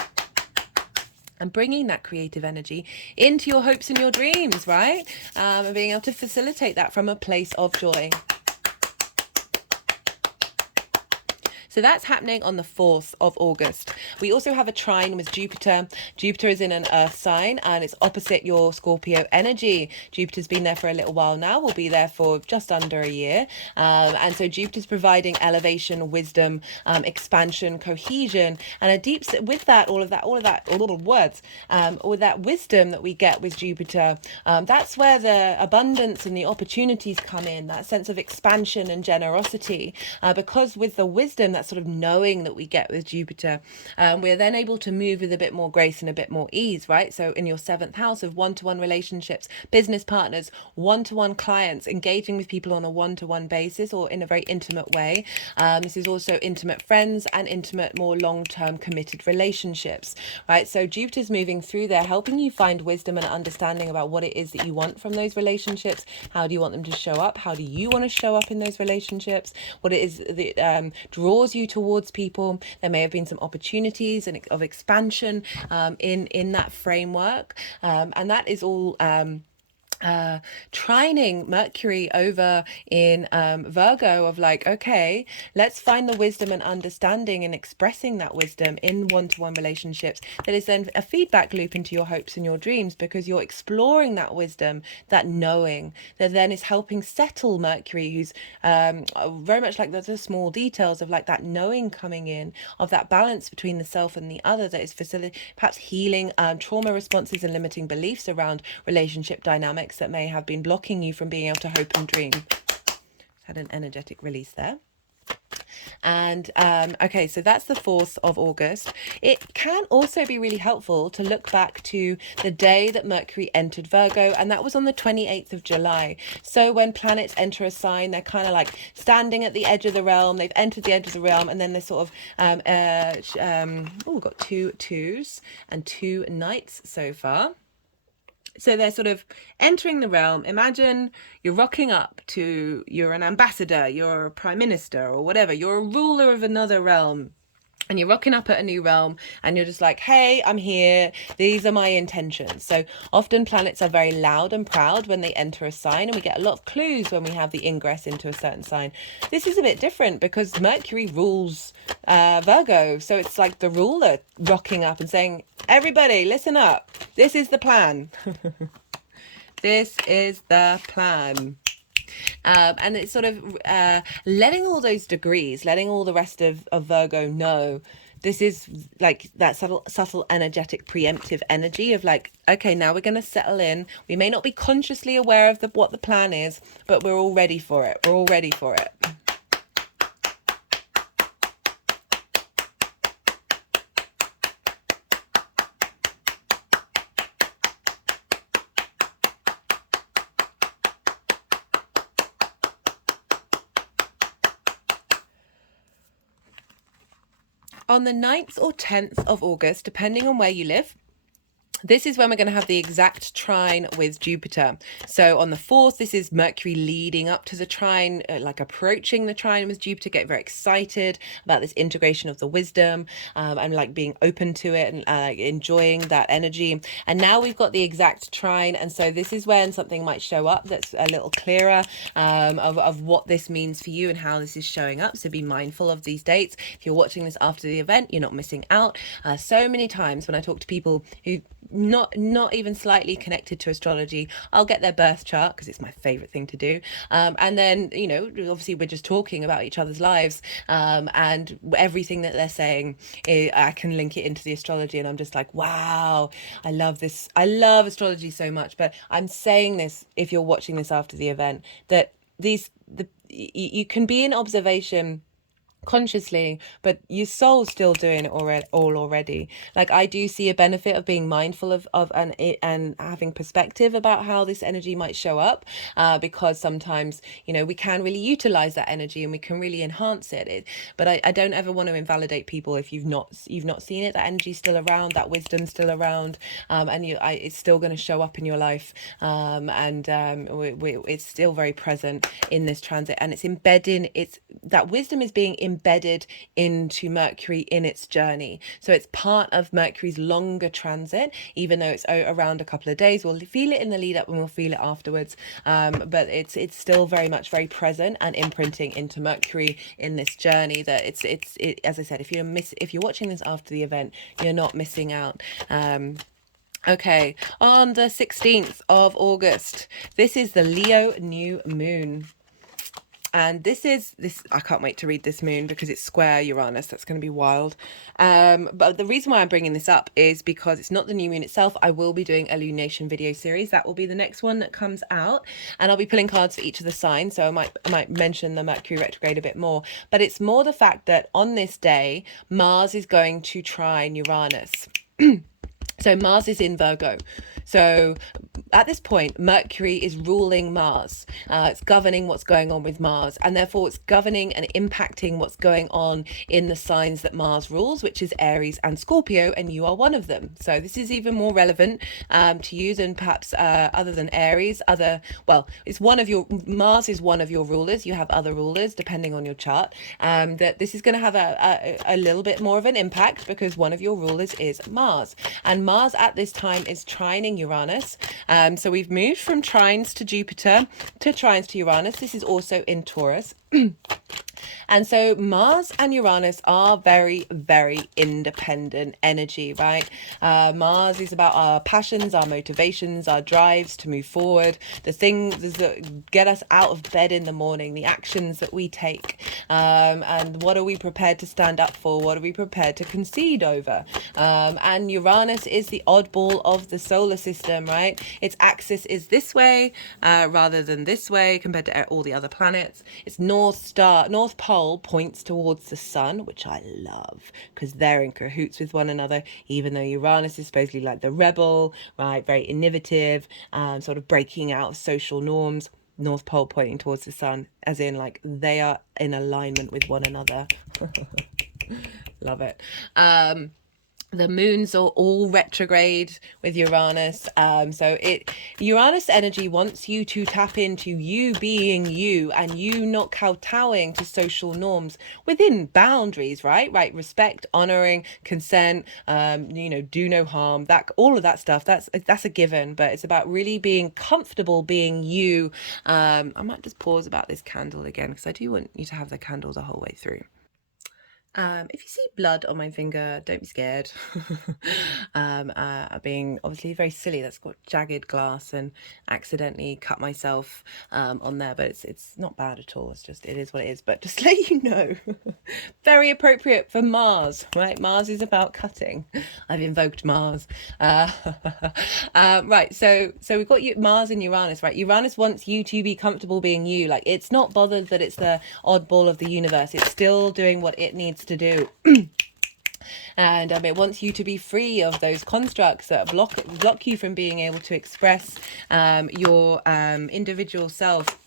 and bringing that creative energy into your hopes and your dreams, right? And being able to facilitate that from a place of joy. So that's happening on the 4th of August. We also have a trine with Jupiter. Jupiter is in an earth sign and it's opposite your Scorpio energy. Jupiter's been there for a little while now, will be there for just under a year. And so Jupiter's providing elevation, wisdom, expansion, cohesion, and a deep, with that, all of that, with that wisdom that we get with Jupiter, that's where the abundance and the opportunities come in, that sense of expansion and generosity. Because with the wisdom, that sort of knowing that we get with Jupiter, we're then able to move with a bit more grace and a bit more ease, right? So in your 7th house of one-to-one relationships, business partners, one-to-one clients, engaging with people on a one-to-one basis or in a very intimate way. This is also intimate friends and intimate, more long-term committed relationships, right? So Jupiter's moving through there, helping you find wisdom and understanding about what it is that you want from those relationships. How do you want them to show up? How do you want to show up in those relationships? What it is that draws you towards people. There may have been some opportunities and of expansion in that framework, and that is all trining Mercury over in Virgo, of like, okay, let's find the wisdom and understanding and expressing that wisdom in one-to-one relationships. That is then a feedback loop into your hopes and your dreams, because you're exploring that wisdom, that knowing, that then is helping settle Mercury, who's very much like the small details of like that knowing coming in, of that balance between the self and the other, that is perhaps healing trauma responses and limiting beliefs around relationship dynamics that may have been blocking you from being able to hope and dream. Had an energetic release there. And okay, so that's the 4th of August. It can also be really helpful to look back to the day that Mercury entered Virgo, and that was on the 28th of July. So when planets enter a sign, they're kind of like standing at the edge of the realm. They've entered the edge of the realm, and then they're sort of we've got 2 twos and 2 knights so far. So they're sort of entering the realm. Imagine you're rocking up to, you're an ambassador, you're a prime minister or whatever, you're a ruler of another realm. And you're rocking up at a new realm and you're just like, hey, I'm here. These are my intentions. So often planets are very loud and proud when they enter a sign, and we get a lot of clues when we have the ingress into a certain sign. This is a bit different because Mercury rules Virgo. So it's like the ruler rocking up and saying, everybody, listen up. This is the plan. This is the plan. And it's sort of letting all those degrees, letting all the rest of Virgo know this is like that subtle energetic preemptive energy of like, okay, now we're going to settle in. We may not be consciously aware of what the plan is, but we're all ready for it. We're all ready for it. On the 9th or 10th of August, depending on where you live, this is when we're going to have the exact trine with Jupiter. So on the 4th, this is Mercury leading up to the trine, like approaching the trine with Jupiter, getting very excited about this integration of the wisdom and like being open to it and enjoying that energy. And now we've got the exact trine. And so this is when something might show up that's a little clearer of what this means for you and how this is showing up. So be mindful of these dates. If you're watching this after the event, you're not missing out. So many times when I talk to people who not even slightly connected to astrology, I'll get their birth chart because it's my favorite thing to do, and then, you know, obviously we're just talking about each other's lives, and everything that they're saying, I can link it into the astrology, and I'm just like, wow, I love this. I love astrology so much. But I'm saying this, if you're watching this after the event, that you can be in observation consciously, but your soul's still doing it already. Like, I do see a benefit of being mindful of and having perspective about how this energy might show up, because sometimes, you know, we can really utilize that energy and we can really enhance it. But I don't ever want to invalidate people if you've not seen it. That energy's still around, that wisdom's still around, and it's still going to show up in your life, it's still very present in this transit, and it's that wisdom is being embedded into Mercury in its journey. So it's part of Mercury's longer transit, even though it's around a couple of days. We'll feel it in the lead up and we'll feel it afterwards. But it's still very much very present and imprinting into Mercury in this journey. That it's as I said, if you're watching this after the event, you're not missing out. Okay, on the 16th of August, this is the Leo new moon. And this I can't wait to read this moon because it's square Uranus. That's going to be wild. But the reason why I'm bringing this up is because it's not the new moon itself. I will be doing a lunation video series. That will be the next one that comes out, and I'll be pulling cards for each of the signs. So I might mention the Mercury retrograde a bit more. But it's more the fact that on this day, Mars is going to trine Uranus. So Mars is in Virgo. So at this point, Mercury is ruling Mars. It's governing what's going on with Mars, and therefore it's governing and impacting what's going on in the signs that Mars rules, which is Aries and Scorpio, and you are one of them. So this is even more relevant to you than perhaps other than Aries. Mars is one of your rulers. You have other rulers depending on your chart. That this is going to have a little bit more of an impact because one of your rulers is Mars, and Mars at this time is trining Uranus. So we've moved from trines to Jupiter to trines to Uranus. This is also in Taurus. And so Mars and Uranus are very, very independent energy, right? Mars is about our passions, our motivations, our drives to move forward, the things that get us out of bed in the morning, the actions that we take, and what are we prepared to stand up for? What are we prepared to concede over? And Uranus is the oddball of the solar system, right? Its axis is this way rather than this way compared to all the other planets. Its North Pole points towards the sun, which I love because they're in cahoots with one another, even though Uranus is supposedly like the rebel, right? Very innovative, sort of breaking out of social norms. North Pole pointing towards the sun, as in like they are in alignment with one another. Love it. The moons are all retrograde with Uranus. Uranus energy wants you to tap into you being you and you not kowtowing to social norms within boundaries, right? Right. Respect, honoring, consent, do no harm, all of that stuff. That's a given, but it's about really being comfortable being you. I might just pause about this candle again because I do want you to have the candle the whole way through. If you see blood on my finger, don't be scared. Being obviously very silly. That's got jagged glass and accidentally cut myself on there, but it's not bad at all. It is what it is. But just let you know, very appropriate for Mars, right? Mars is about cutting. I've invoked Mars. Right. So we've got Mars and Uranus, right? Uranus wants you to be comfortable being you. Like it's not bothered that it's the oddball of the universe. It's still doing what it needs to do. And it wants you to be free of those constructs that block you from being able to express your individual self.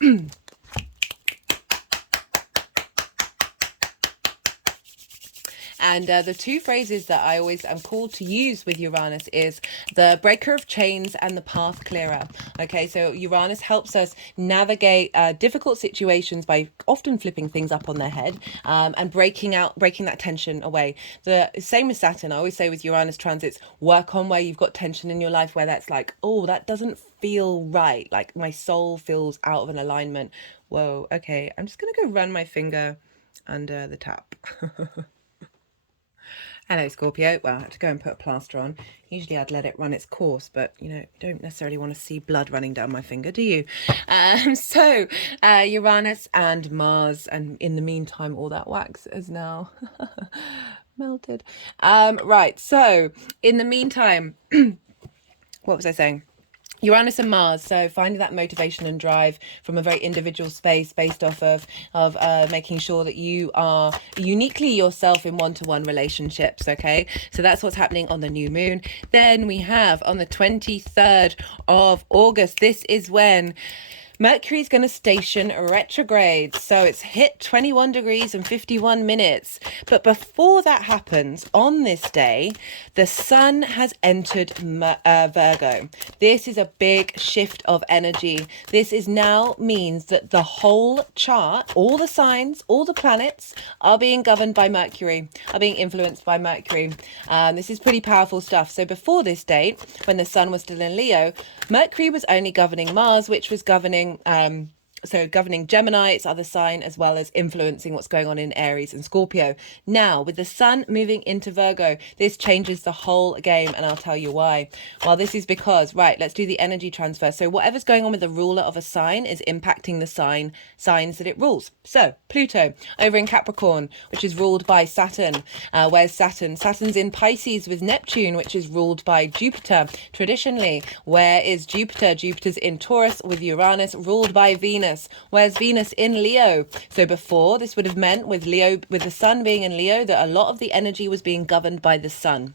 And the two phrases that I always am called to use with Uranus is the breaker of chains and the path clearer. Okay, so Uranus helps us navigate difficult situations by often flipping things up on their head and breaking that tension away. The same with Saturn. I always say with Uranus transits, work on where you've got tension in your life where that's like, oh, that doesn't feel right. Like my soul feels out of an alignment. Whoa, okay, I'm just going to go run my finger under the tap. Hello, Scorpio. Well, I had to go and put a plaster on. Usually I'd let it run its course, but, you don't necessarily want to see blood running down my finger, do you? Uranus and Mars, and in the meantime, all that wax is now melted. Right, so in the meantime, what was I saying? Uranus and Mars, so finding that motivation and drive from a very individual space based off of making sure that you are uniquely yourself in one-to-one relationships, okay? So that's what's happening on the new moon. Then we have on the 23rd of August, this is when Mercury is going to station retrograde, so it's hit 21 degrees and 51 minutes. But before that happens, on this day, the sun has entered Virgo. This is a big shift of energy. This is now means that the whole chart, all the signs, all the planets are being governed by Mercury, are being influenced by Mercury. This is pretty powerful stuff. So before this date, when the sun was still in Leo, Mercury was only governing Mars, which was governing governing Gemini, its other sign, as well as influencing what's going on in Aries and Scorpio. Now, with the sun moving into Virgo, this changes the whole game, and I'll tell you why. Well, this is because, right, let's do the energy transfer. So whatever's going on with the ruler of a sign is impacting the signs that it rules. So Pluto over in Capricorn, which is ruled by Saturn. Where's Saturn? Saturn's in Pisces with Neptune, which is ruled by Jupiter. Traditionally, where is Jupiter? Jupiter's in Taurus with Uranus, ruled by Venus. Where's Venus? In Leo. So before, this would have meant with the sun being in Leo, that a lot of the energy was being governed by the sun.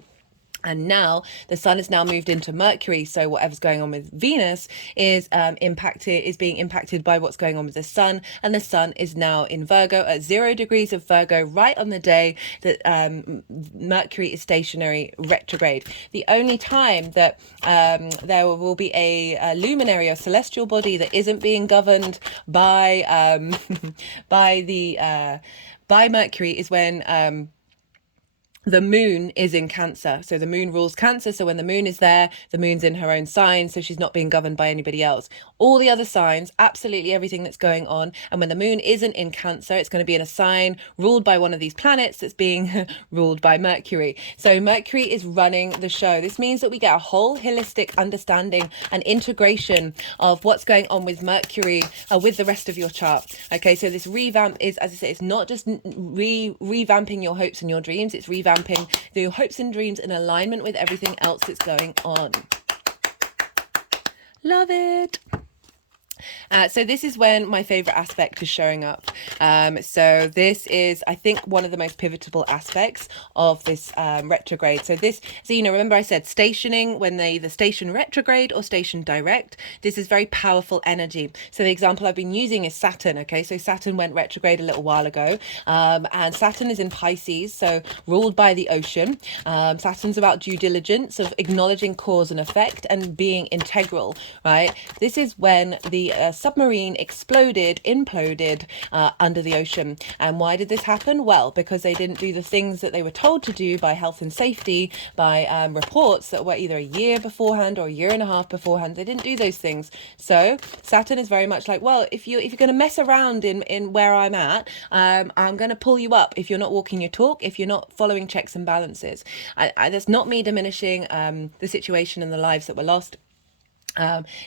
And now the sun has now moved into Mercury, so whatever's going on with Venus is being impacted by what's going on with the sun, and the sun is now in Virgo at 0 degrees of Virgo, right on the day that Mercury is stationary retrograde. The only time that there will be a luminary or celestial body that isn't being governed by by Mercury is when the moon is in Cancer. So the moon rules Cancer. So when the moon is there, the moon's in her own sign. So she's not being governed by anybody else. All the other signs, absolutely everything that's going on. And when the moon isn't in Cancer, it's going to be in a sign ruled by one of these planets that's being ruled by Mercury. So Mercury is running the show. This means that we get a whole holistic understanding and integration of what's going on with Mercury with the rest of your chart. Okay, so this revamp is, as I say, it's not just revamping your hopes and your dreams. It's revamping your hopes and dreams in alignment with everything else that's going on. Love it. So this is when my favorite aspect is showing up. So this is, I think, one of the most pivotal aspects of this retrograde. So remember I said stationing, when they either station retrograde or station direct, this is very powerful energy. So the example I've been using is Saturn. Okay, so Saturn went retrograde a little while ago, and Saturn is in Pisces, so ruled by the ocean. Saturn's about due diligence, of acknowledging cause and effect and being integral, right? This is when the submarine imploded under the ocean. And why did this happen? Well, because they didn't do the things that they were told to do by health and safety, by reports that were either a year beforehand or a year and a half beforehand. They didn't do those things. So Saturn is very much like, well, if you're going to mess around in where I'm at, I'm going to pull you up if you're not walking your talk, if you're not following checks and balances. That's not me diminishing the situation and the lives that were lost.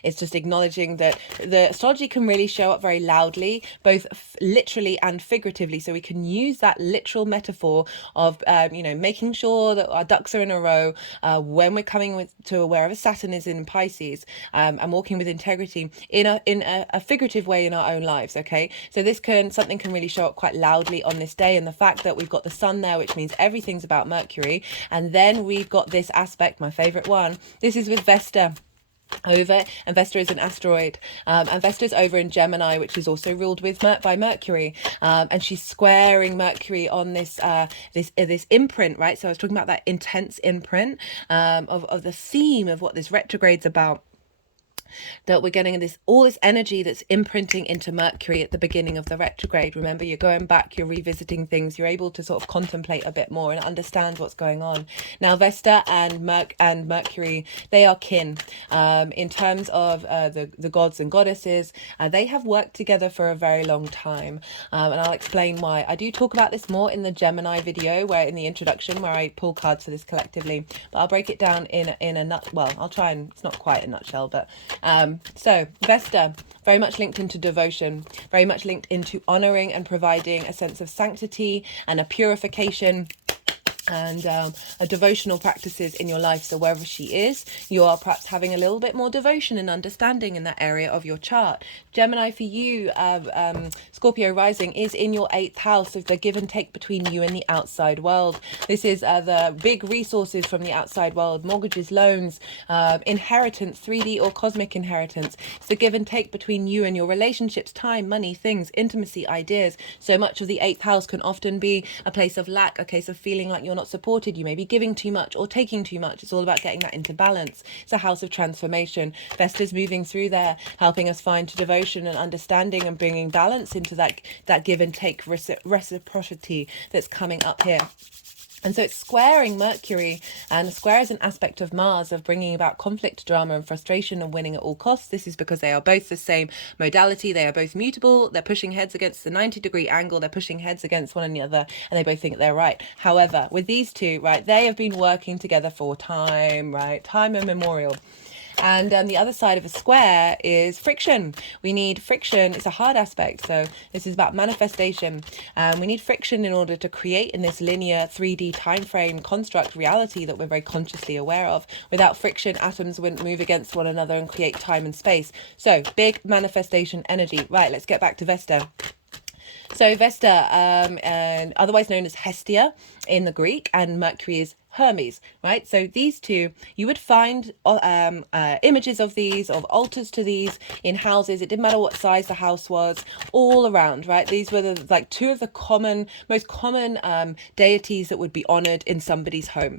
It's just acknowledging that the astrology can really show up very loudly, both literally and figuratively. So we can use that literal metaphor of, making sure that our ducks are in a row when we're coming to wherever Saturn is in Pisces, and walking with integrity in a figurative way in our own lives. Okay, so something can really show up quite loudly on this day, and the fact that we've got the sun there, which means everything's about Mercury, and then we've got this aspect, my favorite one. This is with Vesta. And Vesta is an asteroid, and Vesta is over in Gemini, which is also ruled by Mercury, and she's squaring Mercury on this imprint, right? So I was talking about that intense imprint of the theme of what this retrograde's about. That we're getting all this energy that's imprinting into Mercury at the beginning of the retrograde. Remember, you're going back, you're revisiting things, you're able to sort of contemplate a bit more and understand what's going on. Now, Vesta and Mercury, they are kin. In terms of the gods and goddesses, they have worked together for a very long time, and I'll explain why. I do talk about this more in the Gemini video, where in the introduction, where I pull cards for this collectively, but I'll break it down in a I'll try, and it's not quite a nutshell, but so Vesta, very much linked into devotion, very much linked into honoring and providing a sense of sanctity and a purification and devotional practices in your life. So wherever she is, you are perhaps having a little bit more devotion and understanding in that area of your chart. Gemini, for you, Scorpio rising is in your 8th house of the give and take between you and the outside world. This is the big resources from the outside world, mortgages, loans, inheritance, 3D or cosmic inheritance. It's the give and take between you and your relationships, time, money, things, intimacy, ideas. So much of the 8th house can often be a place of lack, a case of feeling like you're not supported. You may be giving too much or taking too much. It's all about getting that into balance. It's a house of transformation. Vesta's moving through there, helping us find devotion and understanding and bringing balance into that give and take reciprocity that's coming up here. And so it's squaring Mercury, and a square is an aspect of Mars of bringing about conflict, drama and frustration and winning at all costs. This is because they are both the same modality. They are both mutable. They're pushing heads against the 90-degree angle. They're pushing heads against one another, and they both think they're right. However, with these two, right, they have been working together for time, right? Time immemorial. And the other side of a square is friction. We need friction. It's a hard aspect. So this is about manifestation. We need friction in order to create in this linear 3D time frame construct reality that we're very consciously aware of. Without friction, atoms wouldn't move against one another and create time and space. So big manifestation energy. Right, let's get back to Vesta. So Vesta, and otherwise known as Hestia in the Greek, and Mercury is Hermes, right? So these two, you would find images of these, of altars to these in houses. It didn't matter what size the house was, all around, right? These were like two of the most common deities that would be honored in somebody's home.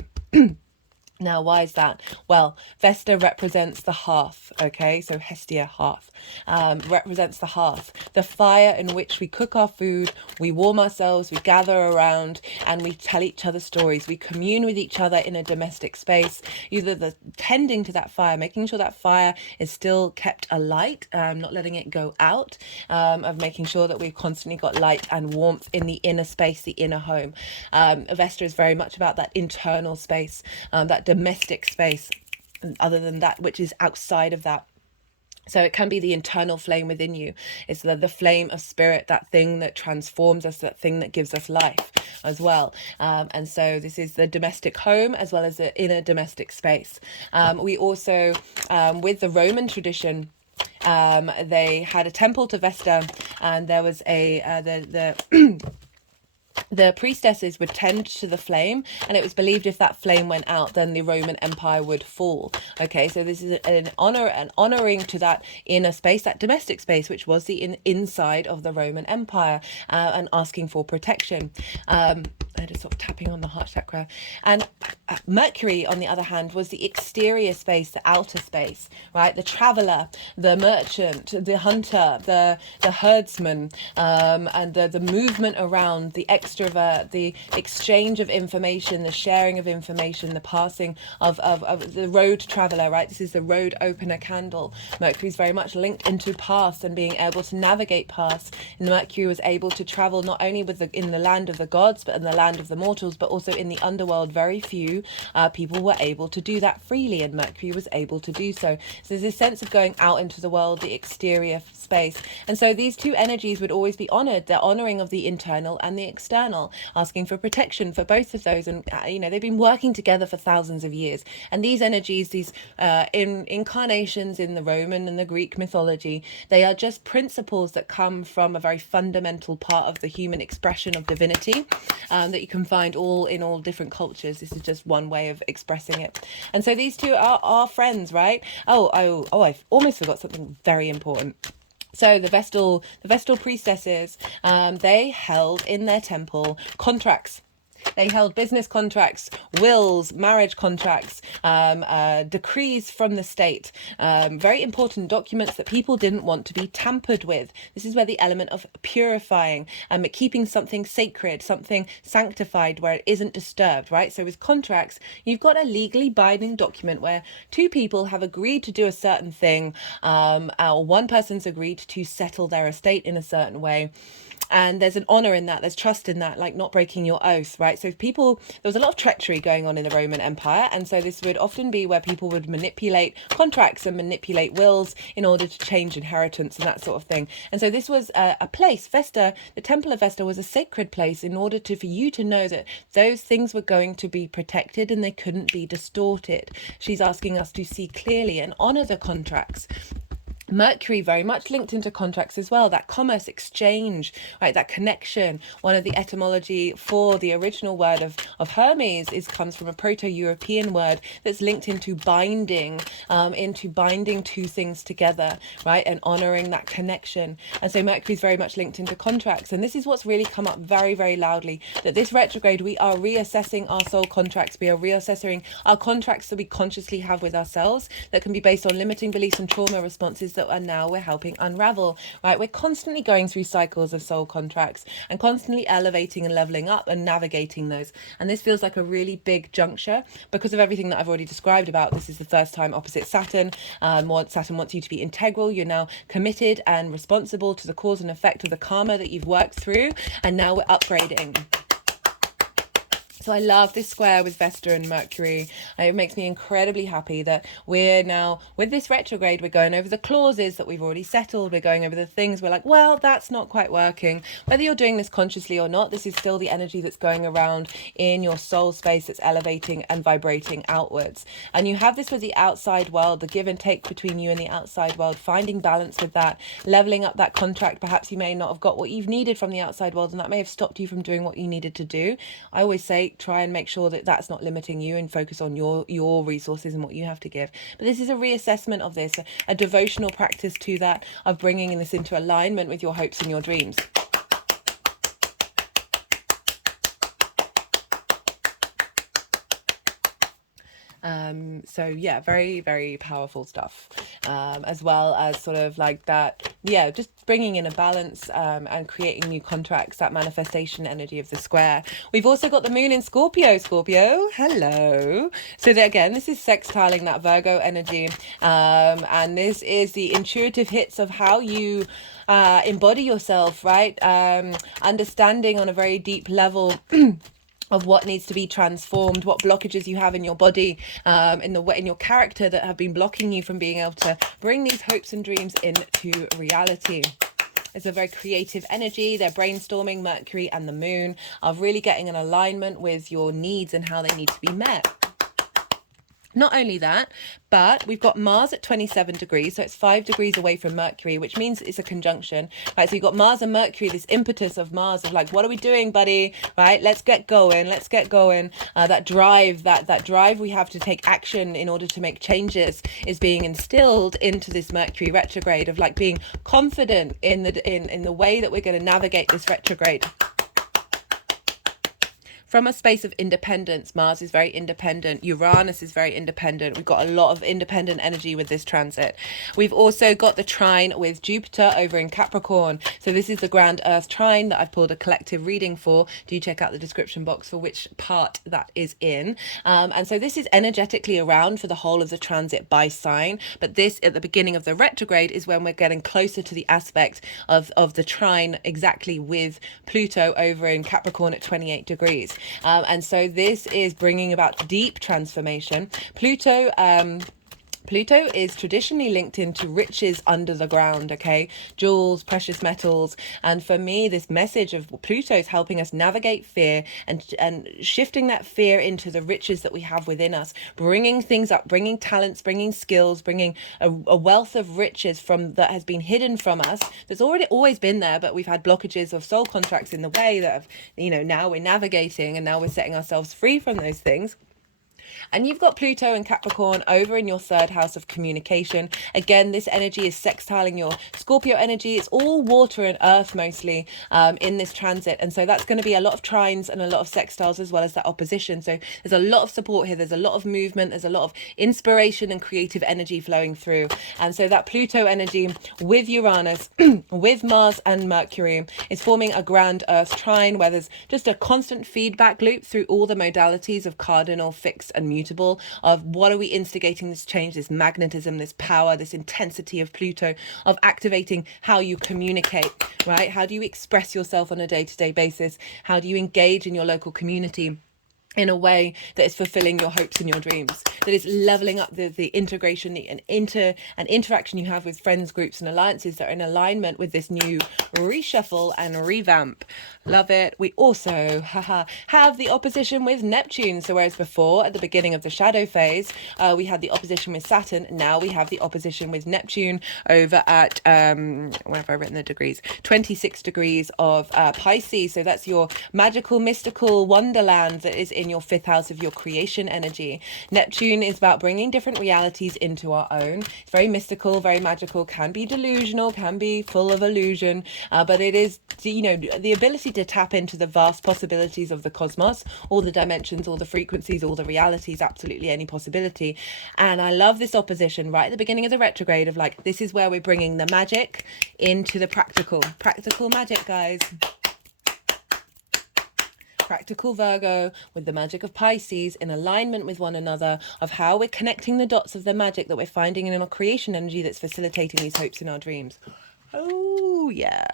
Now, why is that? Well, Vesta represents the hearth, okay? So Hestia, hearth, represents the hearth, the fire in which we cook our food, we warm ourselves, we gather around, and we tell each other stories. We commune with each other in a domestic space, either the tending to that fire, making sure that fire is still kept alight, not letting it go out, of making sure that we've constantly got light and warmth in the inner space, the inner home. Vesta is very much about that internal space, that domestic space, other than that which is outside of that. So it can be the internal flame within you. It's the flame of spirit, that thing that transforms us, that thing that gives us life as well. And so this is the domestic home as well as the inner domestic space. We also, with the Roman tradition, they had a temple to Vesta, and there was the priestesses would tend to the flame, and it was believed if that flame went out, then the Roman Empire would fall. Okay, so this is an honoring to that inner space, that domestic space, which was the inside of the Roman Empire, and asking for protection. I just sort of tapping on the heart chakra. And Mercury, on the other hand, was the exterior space, the outer space, right? The traveler, the merchant, the hunter, the herdsman, and the movement around, the extrovert, the exchange of information, the sharing of information, the passing of the road traveler, right? This is the road opener candle. Mercury is very much linked into paths and being able to navigate paths. And Mercury was able to travel not only in the land of the gods, but in the land of the mortals, but also in the underworld. Very few people were able to do that freely, and Mercury was able to do so. So there's this sense of going out into the world, the exterior space. And so these two energies would always be honored. They're honoring of the internal and the external, asking for protection for both of those. And they've been working together for thousands of years. And these energies, these incarnations in the Roman and the Greek mythology, they are just principles that come from a very fundamental part of the human expression of divinity, that you can find in all different cultures. This is just one way of expressing it. And so these two are friends, right? Oh, I've almost forgot something very important. So the Vestal priestesses, they held in their temple contracts. They held business contracts, wills, marriage contracts, decrees from the state, very important documents that people didn't want to be tampered with. This is where the element of purifying, keeping something sacred, something sanctified where it isn't disturbed, right? So with contracts, you've got a legally binding document where two people have agreed to do a certain thing, or one person's agreed to settle their estate in a certain way. And there's an honor in that, there's trust in that, like not breaking your oath, right? So people, there was a lot of treachery going on in the Roman Empire, and so this would often be where people would manipulate contracts and manipulate wills in order to change inheritance and that sort of thing. And so this was a place, Vesta, the Temple of Vesta was a sacred place in order for you to know that those things were going to be protected and they couldn't be distorted. She's asking us to see clearly and honor the contracts. Mercury very much linked into contracts as well, that commerce exchange, right, that connection. One of the etymology for the original word of Hermes comes from a Proto-European word that's linked into binding two things together, right, and honoring that connection. And so Mercury is very much linked into contracts, and this is what's really come up very, very loudly, that this retrograde, we are reassessing our soul contracts, we are reassessing our contracts that we consciously have with ourselves that can be based on limiting beliefs and trauma responses that are now we're helping unravel, right? We're constantly going through cycles of soul contracts and constantly elevating and leveling up and navigating those. And this feels like a really big juncture because of everything that I've already described about. This is the first time opposite Saturn. Saturn wants you to be integral. You're now committed and responsible to the cause and effect of the karma that you've worked through. And now we're upgrading. So I love this square with Vesta and Mercury. It makes me incredibly happy that we're now, with this retrograde, we're going over the clauses that we've already settled. We're going over the things we're like, well, that's not quite working. Whether you're doing this consciously or not, this is still the energy that's going around in your soul space that's elevating and vibrating outwards. And you have this with the outside world, the give and take between you and the outside world, finding balance with that, leveling up that contract. Perhaps you may not have got what you've needed from the outside world, and that may have stopped you from doing what you needed to do. I always say, try and make sure that that's not limiting you and focus on your resources and what you have to give. But this is a reassessment of this, a devotional practice to that, of bringing this into alignment with your hopes and your dreams. So yeah, very, very powerful stuff, as well as sort of like that, yeah, just bringing in a balance, and creating new contracts, that manifestation energy of the square. We've also got the moon in Scorpio. Hello. So that, again, this is sextiling that Virgo energy, and this is the intuitive hits of how you embody yourself, right? Understanding on a very deep level of what needs to be transformed, what blockages you have in your body, in your character, that have been blocking you from being able to bring these hopes and dreams into reality. It's a very creative energy. They're brainstorming, Mercury and the moon are really getting an alignment with your needs and how they need to be met. Not only that, but we've got Mars at 27 degrees, so it's 5 degrees away from Mercury, which means it's a conjunction, right? So you've got Mars and Mercury, this impetus of Mars of like, what are we doing, buddy? Right? Let's get going. That drive we have to take action in order to make changes is being instilled into this Mercury retrograde of like being confident in the way that we're going to navigate this retrograde. From a space of independence. Mars is very independent. Uranus is very independent. We've got a lot of independent energy with this transit. We've also got the trine with Jupiter over in Capricorn. So this is the Grand Earth trine that I've pulled a collective reading for. Do check out the description box for which part that is in. And so this is energetically around for the whole of the transit by sign. But this, at the beginning of the retrograde, is when we're getting closer to the aspect of the trine exactly with Pluto over in Capricorn at 28 degrees. And so this is bringing about deep transformation. Pluto is traditionally linked into riches under the ground, okay? Jewels, precious metals. And for me, this message of Pluto is helping us navigate fear and shifting that fear into the riches that we have within us, bringing things up, bringing talents, bringing skills, bringing a wealth of riches that has been hidden from us, that's always been there, but we've had blockages of soul contracts in the way that have, now we're navigating, and now we're setting ourselves free from those things. And you've got Pluto and Capricorn over in your third house of communication. Again, this energy is sextiling your Scorpio energy. It's all water and earth mostly in this transit. And so that's going to be a lot of trines and a lot of sextiles as well as that opposition. So there's a lot of support here. There's a lot of movement. There's a lot of inspiration and creative energy flowing through. And so that Pluto energy with Uranus, with Mars and Mercury is forming a grand earth trine where there's just a constant feedback loop through all the modalities of cardinal, fixed and unmutable, of what are we instigating this change, this magnetism, this power, this intensity of Pluto, of activating how you communicate, right? How do you express yourself on a day-to-day basis? How do you engage in your local community in a way that is fulfilling your hopes and your dreams, that is leveling up the integration and interaction you have with friends, groups and alliances that are in alignment with this new reshuffle and revamp. Love it. We also have the opposition with Neptune. So whereas before, at the beginning of the shadow phase, we had the opposition with Saturn, now we have the opposition with Neptune over at where have I written the degrees, 26 degrees of Pisces. So that's your magical, mystical wonderland that is in your 5th house of your creation energy. Neptune is about bringing different realities into our own. It's very mystical, very magical, can be delusional, can be full of illusion, but it is, you know, the ability to tap into the vast possibilities of the cosmos, all the dimensions, all the frequencies, all the realities, absolutely any possibility. And I love this opposition right at the beginning of the retrograde of like, this is where we're bringing the magic into the practical magic, guys. Practical Virgo with the magic of Pisces in alignment with one another, of how we're connecting the dots of the magic that we're finding in our creation energy that's facilitating these hopes in our dreams. Oh yeah.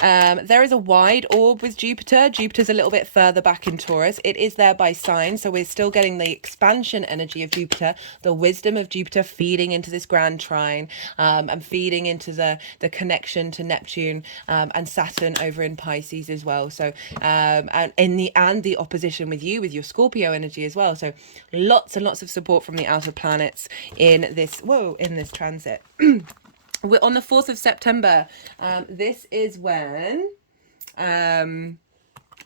There is a wide orb with Jupiter. Jupiter's a little bit further back in Taurus. It is there by sign, so we're still getting the expansion energy of Jupiter, the wisdom of Jupiter feeding into this grand trine, and feeding into the connection to Neptune and Saturn over in Pisces as well. So and the opposition with you, with your Scorpio energy as well. So lots and lots of support from the outer planets in this transit. We're on the 4th of September. This is when, I'm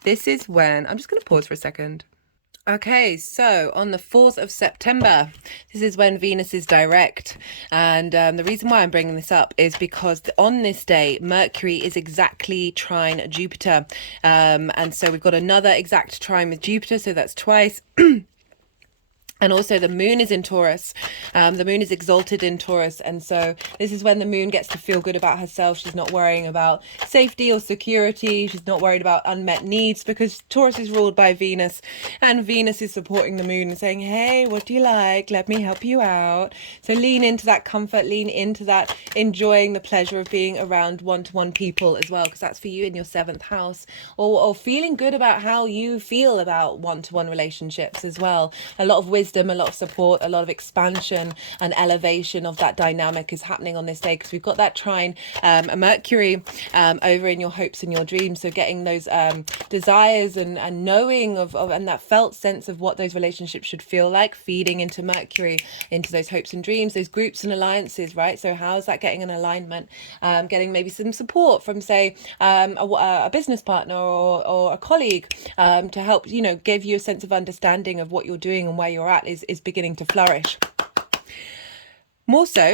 just going to pause for a second. Okay, so on the 4th of September, this is when Venus is direct. And the reason why I'm bringing this up is because on this day, Mercury is exactly trine Jupiter. And so we've got another exact trine with Jupiter, so that's twice. And also the moon is in Taurus. The moon is exalted in Taurus. And so this is when the moon gets to feel good about herself. She's not worrying about safety or security. She's not worried about unmet needs because Taurus is ruled by Venus. And Venus is supporting the moon and saying, hey, what do you like? Let me help you out. So lean into that comfort, lean into that enjoying the pleasure of being around one-to-one people as well, because that's for you in your 7th house. Or feeling good about how you feel about one-to-one relationships as well. A lot of wisdom, a lot of support, a lot of expansion and elevation of that dynamic is happening on this day because we've got that trine Mercury over in your hopes and your dreams. So getting those desires and knowing of and that felt sense of what those relationships should feel like, feeding into Mercury, into those hopes and dreams, those groups and alliances, right? So how is that getting an alignment? Getting maybe some support from, say, a business partner or a colleague to help, you know, give you a sense of understanding of what you're doing and where you're at is beginning to flourish. More so,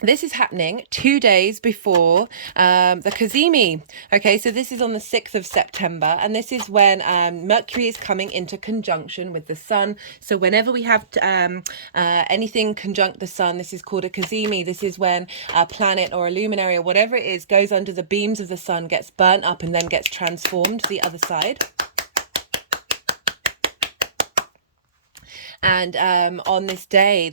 this is happening 2 days before the Cazimi. Okay, so this is on the 6th of September, and this is when Mercury is coming into conjunction with the Sun. So whenever we have anything conjunct the Sun, this is called a Cazimi. This is when a planet or a luminary or whatever it is goes under the beams of the Sun, gets burnt up and then gets transformed to the other side. And on this day,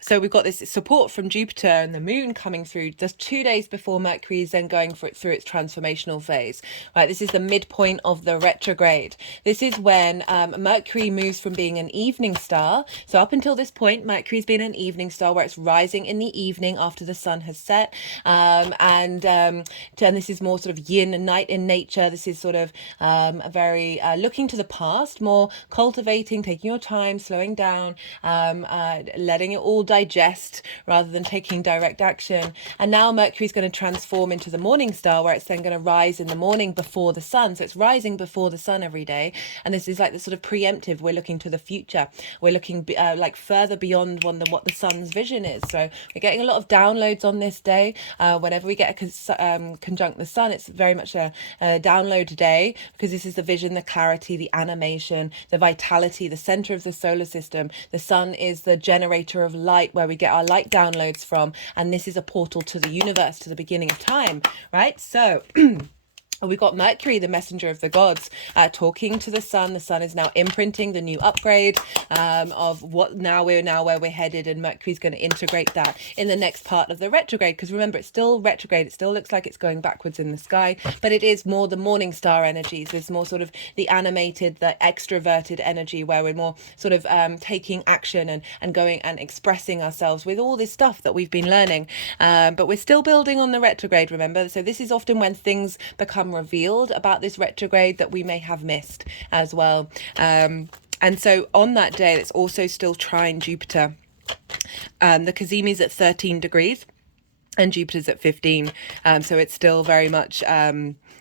so we've got this support from Jupiter and the moon coming through just 2 days before Mercury is then going through its transformational phase, right? This is the midpoint of the retrograde. This is when Mercury moves from being an evening star. So up until this point, Mercury's been an evening star where it's rising in the evening after the sun has set. And this is more sort of yin and night in nature. This is sort of a very looking to the past, more cultivating, taking your time, slowing down, letting it all digest rather than taking direct action. And now Mercury's going to transform into the morning star where it's then going to rise in the morning before the sun. So it's rising before the sun every day. And this is like the sort of preemptive. We're looking to the future. We're looking like further beyond what the sun's vision is. So we're getting a lot of downloads on this day. Whenever we get a conjunct the sun, it's very much a download day because this is the vision, the clarity, the animation, the vitality, the center of the solar system. The sun is the generator of light where we get our light downloads from, and this is a portal to the universe, to the beginning of time, right? So We've got Mercury, the messenger of the gods, talking to the sun. The sun is now imprinting the new upgrade of what now where we're headed, and Mercury's going to integrate that in the next part of the retrograde. Because remember, it's still retrograde. It still looks like it's going backwards in the sky, but it is more the morning star energies. It's more sort of the animated, the extroverted energy, where we're more sort of taking action and going and expressing ourselves with all this stuff that we've been learning. But we're still building on the retrograde, remember. So this is often when things become revealed about this retrograde that we may have missed as well. And so on that day, it's also still trine Jupiter. The Cazimi's at 13 degrees and Jupiter's at 15. So it's still very much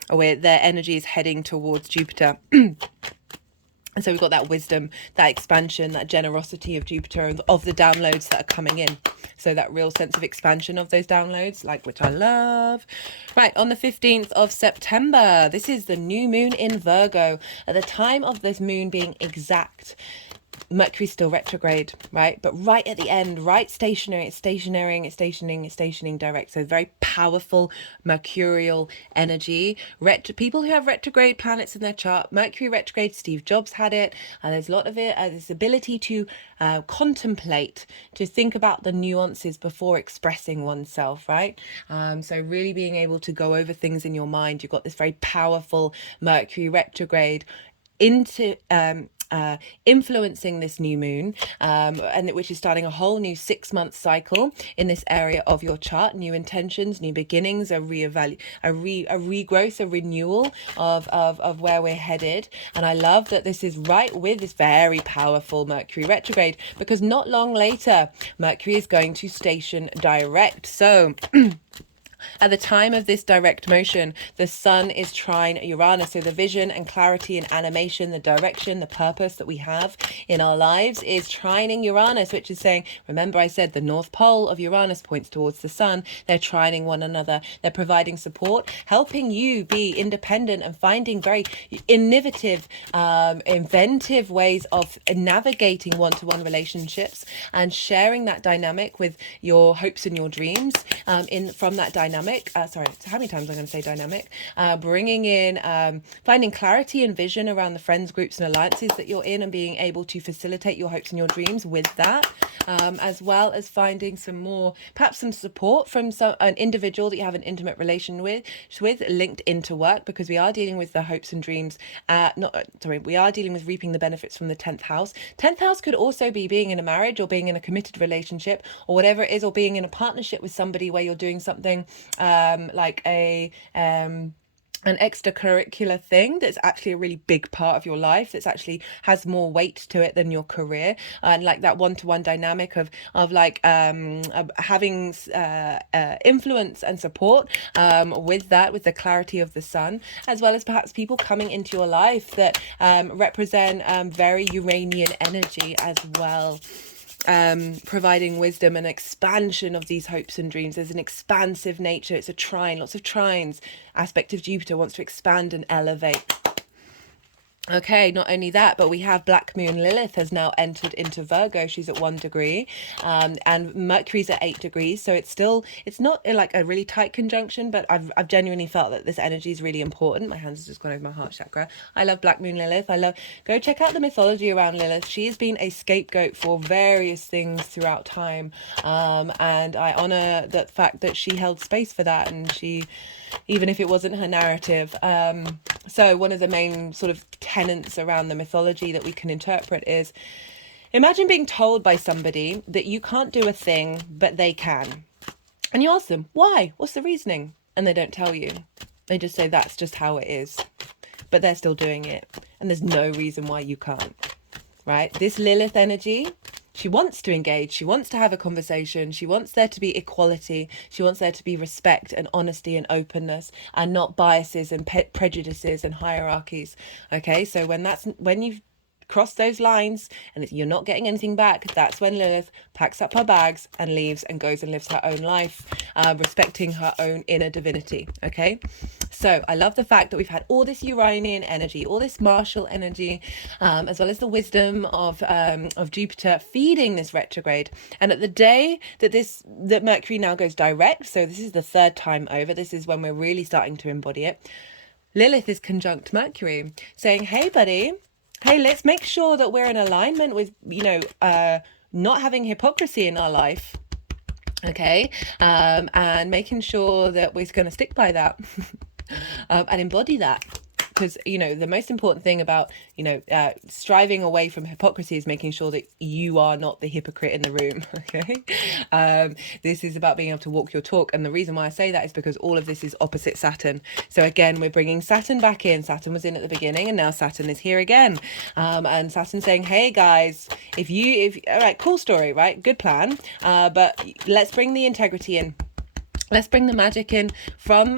where their energy is heading towards Jupiter. And so we've got that wisdom, that expansion, that generosity of Jupiter, of the downloads that are coming in. So that real sense of expansion of those downloads, like, which I love. Right, on the 15th of September, this is the new moon in Virgo. At the time of this moon being exact, Mercury's still retrograde, right? But right at the end, right stationary, it's stationing direct. So very powerful mercurial energy. People who have retrograde planets in their chart, Mercury retrograde, Steve Jobs had it. And there's a lot of it, this ability to contemplate, to think about the nuances before expressing oneself, right? So really being able to go over things in your mind. You've got this very powerful Mercury retrograde into influencing this new moon, and which is starting a whole new 6-month cycle in this area of your chart. New intentions, new beginnings, a regrowth, a renewal of where we're headed. And I love that this is right with this very powerful Mercury retrograde, because not long later Mercury is going to station direct. So at the time of this direct motion, the sun is trine Uranus. So the vision and clarity and animation, the direction, the purpose that we have in our lives is trining Uranus, which is saying, remember I said the North Pole of Uranus points towards the sun. They're trining one another. They're providing support, helping you be independent and finding very innovative, inventive ways of navigating one-to-one relationships and sharing that dynamic with your hopes and your dreams from that dynamic. Sorry, how many times I'm going to say dynamic? Bringing in, finding clarity and vision around the friends, groups and alliances that you're in, and being able to facilitate your hopes and your dreams with that, as well as finding perhaps some support from an individual that you have an intimate relation with linked into work, because we are dealing with the hopes and dreams. We are dealing with reaping the benefits from the 10th house. 10th house could also be being in a marriage or being in a committed relationship or whatever it is, or being in a partnership with somebody where you're doing something like an extracurricular thing that's actually a really big part of your life, that's actually has more weight to it than your career, and like that one-to-one dynamic of like having influence and support with the clarity of the sun, as well as perhaps people coming into your life that represent very Uranian energy as well. Providing wisdom and expansion of these hopes and dreams. There's an expansive nature. It's a trine, lots of trines. Aspect of Jupiter wants to expand and elevate. Okay, not only that, but we have Black Moon Lilith has now entered into Virgo. She's at 1 degree, and Mercury's at 8 degrees. So it's not like a really tight conjunction, but I've genuinely felt that this energy is really important. My hands have just gone over my heart chakra. I love Black Moon Lilith. Go check out the mythology around Lilith. She has been a scapegoat for various things throughout time, and I honor the fact that she held space for that, and even if it wasn't her narrative. So one of the main sort of tenets around the mythology that we can interpret is, imagine being told by somebody that you can't do a thing, but they can. And you ask them, why? What's the reasoning? And they don't tell you. They just say that's just how it is. But they're still doing it. And there's no reason why you can't. Right? This Lilith energy, she wants to engage. She wants to have a conversation. She wants there to be equality. She wants there to be respect and honesty and openness, and not biases and prejudices and hierarchies. Okay, so when you've crossed those lines and you're not getting anything back, that's when Lilith packs up her bags and leaves and goes and lives her own life, respecting her own inner divinity. Okay, so I love the fact that we've had all this Uranian energy, all this martial energy, as well as the wisdom of Jupiter feeding this retrograde. And at the day that Mercury now goes direct, so this is the 3rd time over, this is when we're really starting to embody it. Lilith is conjunct Mercury, saying, hey, buddy, hey, let's make sure that we're in alignment with, not having hypocrisy in our life. Okay, and making sure that we're going to stick by that and embody that. Because, the most important thing about, striving away from hypocrisy is making sure that you are not the hypocrite in the room. Okay. This is about being able to walk your talk. And the reason why I say that is because all of this is opposite Saturn. So again, we're bringing Saturn back in. Saturn was in at the beginning and now Saturn is here again. And Saturn saying, hey guys, all right, cool story, right? Good plan. But let's bring the integrity in. Let's bring the magic in from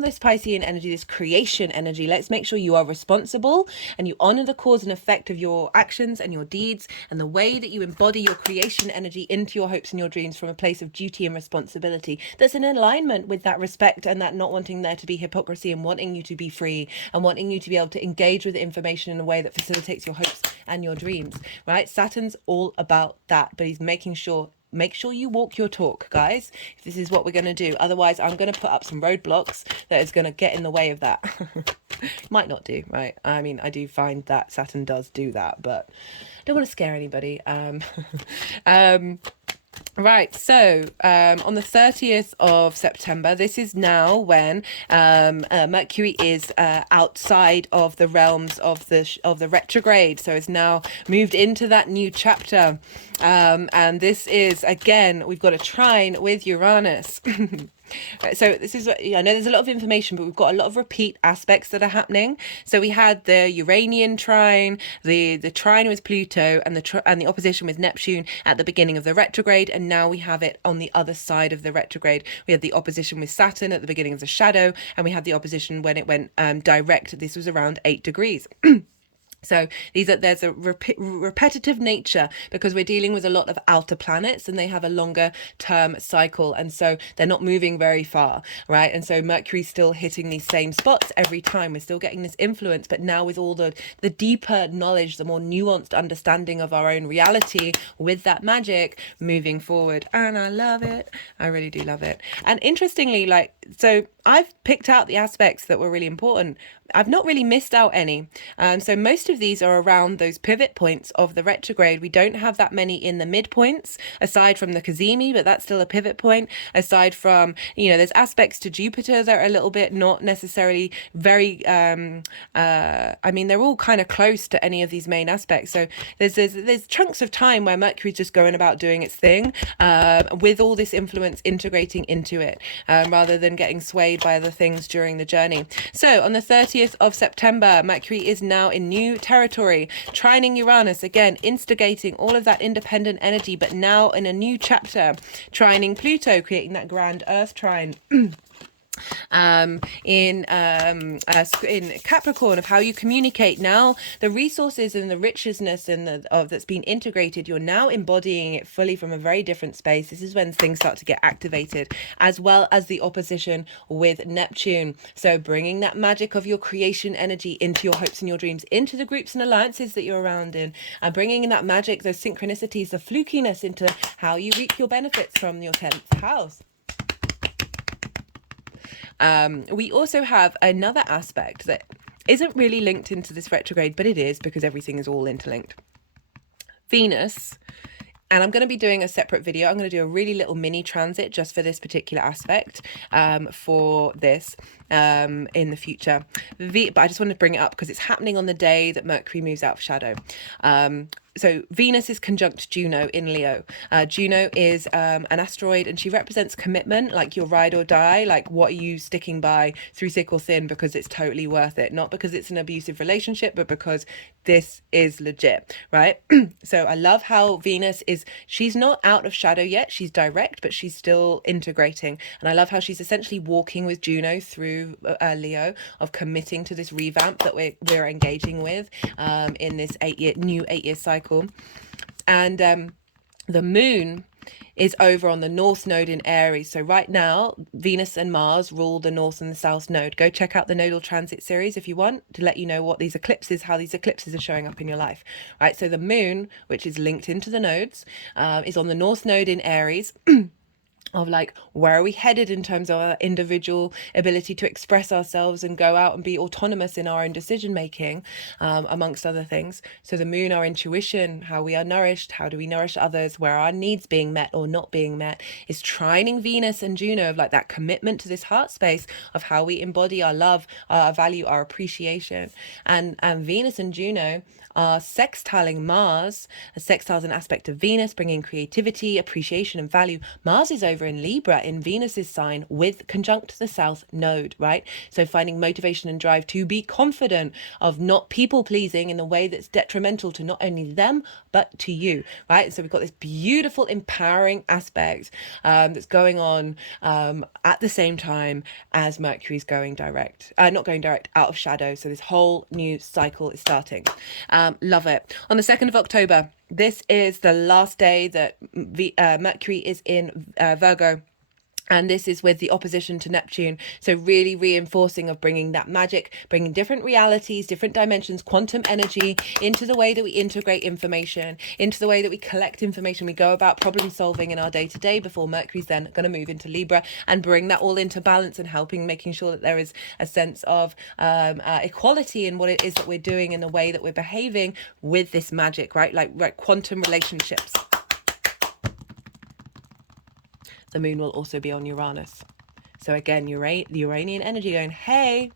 this Piscean energy, this creation energy. Let's make sure you are responsible and you honor the cause and effect of your actions and your deeds and the way that you embody your creation energy into your hopes and your dreams from a place of duty and responsibility that's in alignment with that respect and that not wanting there to be hypocrisy and wanting you to be free and wanting you to be able to engage with information in a way that facilitates your hopes and your dreams, right? Saturn's all about that, but he's making sure you walk your talk, guys, if this is what we're going to do. Otherwise, I'm going to put up some roadblocks that is going to get in the way of that. Might not do, right? I mean, I do find that Saturn does do that, but I don't want to scare anybody. Right, so on the 30th of September, this is now when Mercury is outside of the realms of the retrograde, so it's now moved into that new chapter, and this is, again, we've got a trine with Uranus. So this is, I know there's a lot of information, but we've got a lot of repeat aspects that are happening. So we had the Uranian trine, the trine with Pluto, and the opposition with Neptune at the beginning of the retrograde, and now we have it on the other side of the retrograde. We had the opposition with Saturn at the beginning of the shadow, and we had the opposition when it went direct. This was around 8 degrees. So there's a repetitive nature because we're dealing with a lot of outer planets and they have a longer term cycle, and so they're not moving very far, right? And so Mercury's still hitting these same spots every time. We're still getting this influence, but now with all the deeper knowledge, the more nuanced understanding of our own reality with that magic moving forward. And I love it. I really do love it. And interestingly, so I've picked out the aspects that were really important. I've not really missed out any. So most of these are around those pivot points of the retrograde. We don't have that many in the midpoints, aside from the Cazimi, but that's still a pivot point. Aside from, there's aspects to Jupiter that are a little bit not necessarily very, they're all kind of close to any of these main aspects. So there's chunks of time where Mercury's just going about doing its thing, with all this influence integrating into it, rather than getting swayed by other things during the journey. So on the 30th of September, Mercury is now in new territory, trining Uranus, again, instigating all of that independent energy, but now in a new chapter, trining Pluto, creating that grand Earth trine. In Capricorn, of how you communicate. Now the resources and the richness and that's been integrated, you're now embodying it fully from a very different space. This is when things start to get activated, as well as the opposition with Neptune. So bringing that magic of your creation energy into your hopes and your dreams, into the groups and alliances that you're around in, and bringing in that magic, those synchronicities, the flukiness into how you reap your benefits from your 10th house. We also have another aspect that isn't really linked into this retrograde, but it is, because everything is all interlinked. Venus, and I'm going to be doing a separate video. I'm going to do a really little mini transit just for this particular aspect, for this in the future. But I just wanted to bring it up because it's happening on the day that Mercury moves out of shadow. So Venus is conjunct Juno in Leo. Juno is an asteroid, and she represents commitment, like your ride or die, like what are you sticking by through thick or thin because it's totally worth it. Not because it's an abusive relationship, but because this is legit, right? So I love how Venus she's not out of shadow yet. She's direct, but she's still integrating. And I love how she's essentially walking with Juno through Leo, of committing to this revamp that we're engaging with in this new 8-year cycle. And the moon is over on the north node in Aries. So right now, Venus and Mars rule the north and the south node. Go check out the nodal transit series if you want, to let you know what these eclipses, how these eclipses are showing up in your life. Right, so the moon, which is linked into the nodes, is on the north node in Aries. of like, where are we headed in terms of our individual ability to express ourselves and go out and be autonomous in our own decision making, amongst other things. So the moon, our intuition, how we are nourished, how do we nourish others, where are our needs being met or not being met, is trining Venus and Juno, of like that commitment to this heart space of how we embody our love, our value, our appreciation. And Venus and Juno are sextiling Mars. A sextile is an aspect of Venus, bringing creativity, appreciation, and value. Mars is over in Libra, in Venus's sign, with conjunct the South Node, right? So finding motivation and drive to be confident, of not people pleasing in a way that's detrimental to not only them but to you, right? So we've got this beautiful empowering aspect that's going on at the same time as Mercury's going direct, not going direct, out of shadow. So this whole new cycle is starting. Love it. On the 2nd of October, this is the last day that Mercury is in Virgo. And this is with the opposition to Neptune. So really reinforcing of bringing that magic, bringing different realities, different dimensions, quantum energy into the way that we integrate information, into the way that we collect information. We go about problem solving in our day to day before Mercury's then going to move into Libra and bring that all into balance and helping, making sure that there is a sense of equality in what it is that we're doing and the way that we're behaving with this magic, right? Like quantum relationships. The moon will also be on Uranus. So again, the Uranian energy going, hey,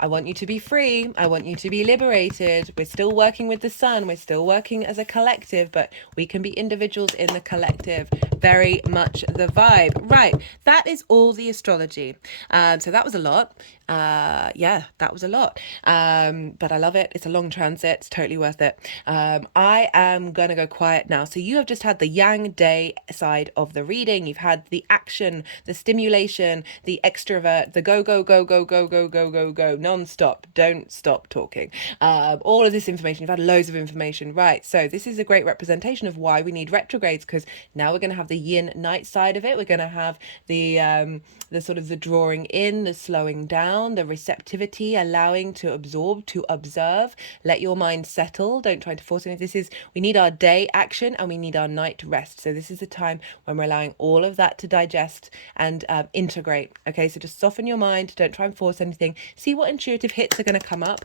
I want you to be free. I want you to be liberated. We're still working with the sun. We're still working as a collective, but we can be individuals in the collective. Very much the vibe. Right. That is all the astrology. So that was a lot. Yeah, that was a lot. But I love it. It's a long transit. It's totally worth it. I am going to go quiet now. So you have just had the yang day side of the reading. You've had the action, the stimulation, the extrovert, the go, go, go, go, go, go, go, go, go, non-stop. Don't stop talking. All of this information. You've had loads of information. Right. So this is a great representation of why we need retrogrades, because now we're going to have the yin night side of it. We're going to have the sort of the drawing in, the slowing down, the receptivity, allowing to absorb, to observe, let your mind settle. Don't try to force anything. We need our day action and we need our night rest. So this is the time when we're allowing all of that to digest and integrate. Okay, so just soften your mind. Don't try and force anything. See what intuitive hits are going to come up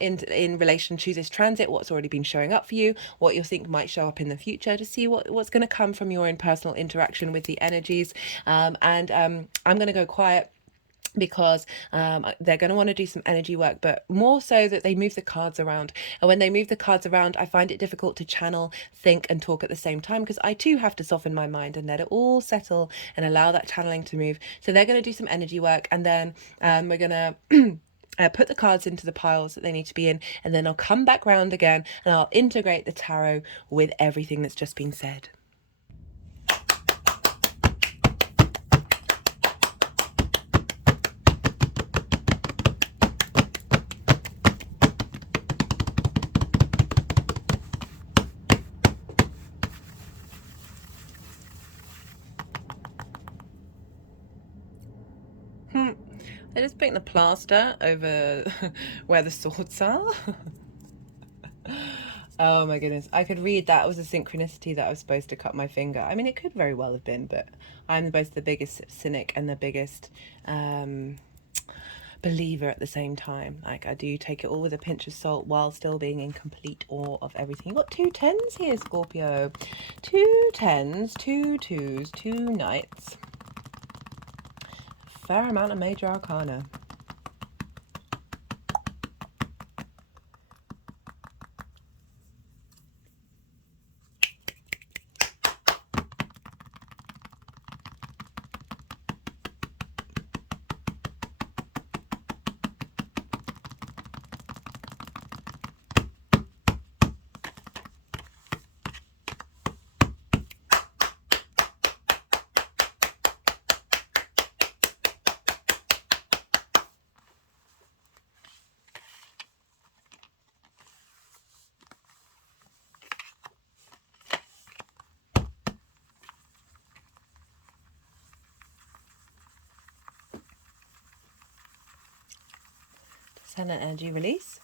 in relation to this transit, what's already been showing up for you, what you think might show up in the future, to see what's going to come from your own personal interaction with the energies. I'm going to go quiet because they're going to want to do some energy work, but more so that they move the cards around. And when they move the cards around, I find it difficult to channel, think and talk at the same time, because I too have to soften my mind and let it all settle and allow that channeling to move. So they're going to do some energy work, and then we're going to put the cards into the piles that they need to be in, and then I'll come back round again and I'll integrate the tarot with everything that's just been said. I just putting the plaster over where the swords are. Oh my goodness. I could read that was a synchronicity that I was supposed to cut my finger. I mean, it could very well have been, but I'm both the biggest cynic and the biggest believer at the same time. Like, I do take it all with a pinch of salt while still being in complete awe of everything. You've got 2 10s here, Scorpio. 2 10s, 2 2s, 2 knights. Fair amount of major arcana. Ascendant energy release.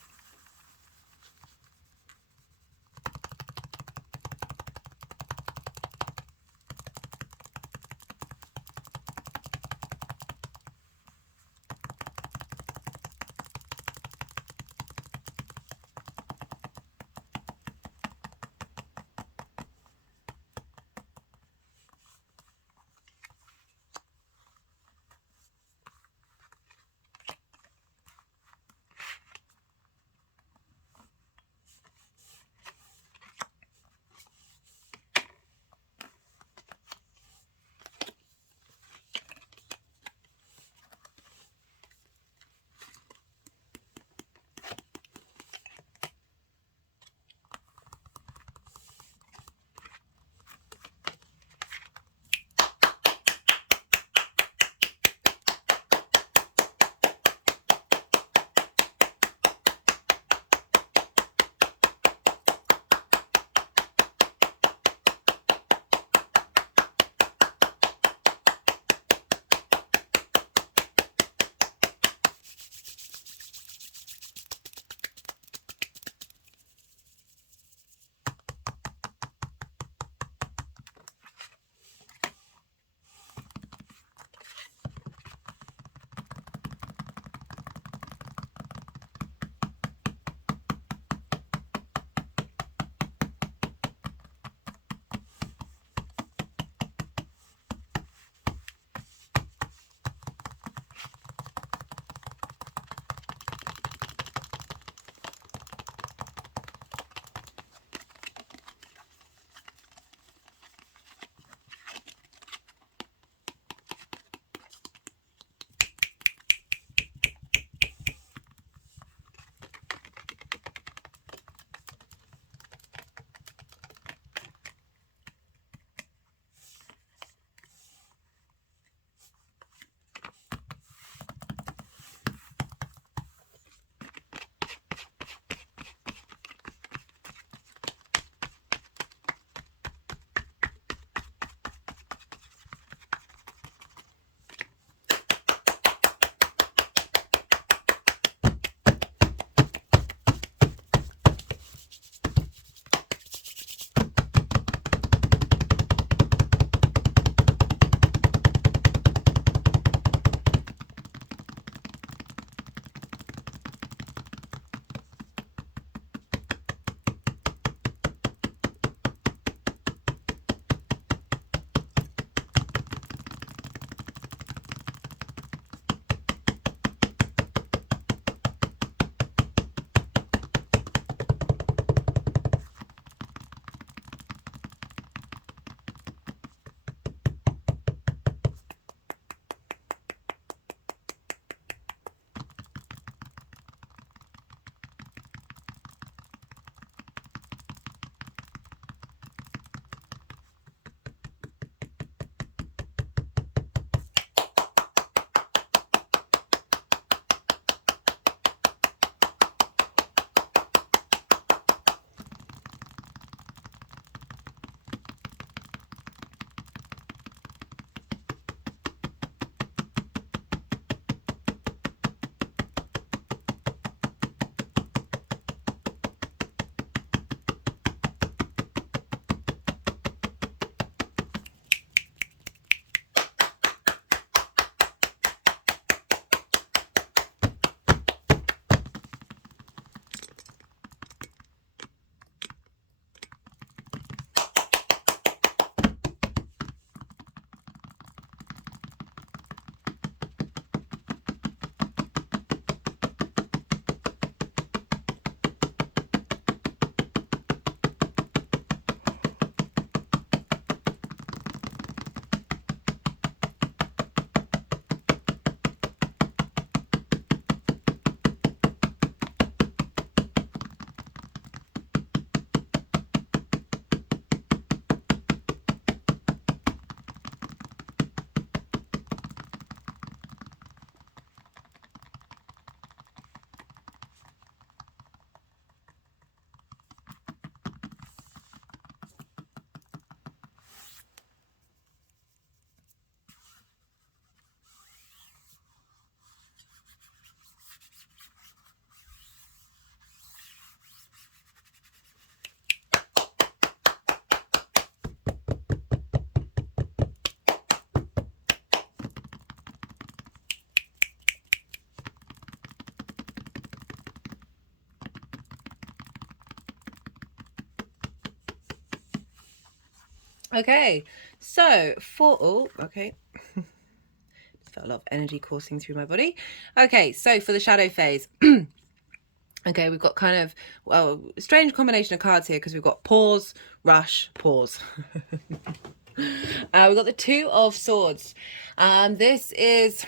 Okay, so for, oh, okay. Just felt a lot of energy coursing through my body. Okay, so for the shadow phase, okay, we've got kind of, well, a strange combination of cards here because we've got pause, rush, pause. We've got the Two of Swords. This is...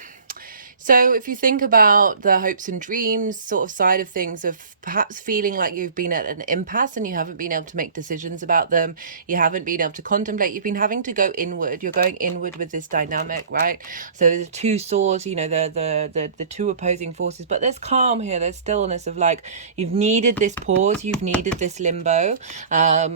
So if you think about the hopes and dreams sort of side of things, of perhaps feeling like you've been at an impasse and you haven't been able to make decisions about them, you haven't been able to contemplate, you've been having to go inward, you're going inward with this dynamic, right? So there's two swords, you know, the two opposing forces, but there's calm here, there's stillness of like, you've needed this pause, you've needed this limbo,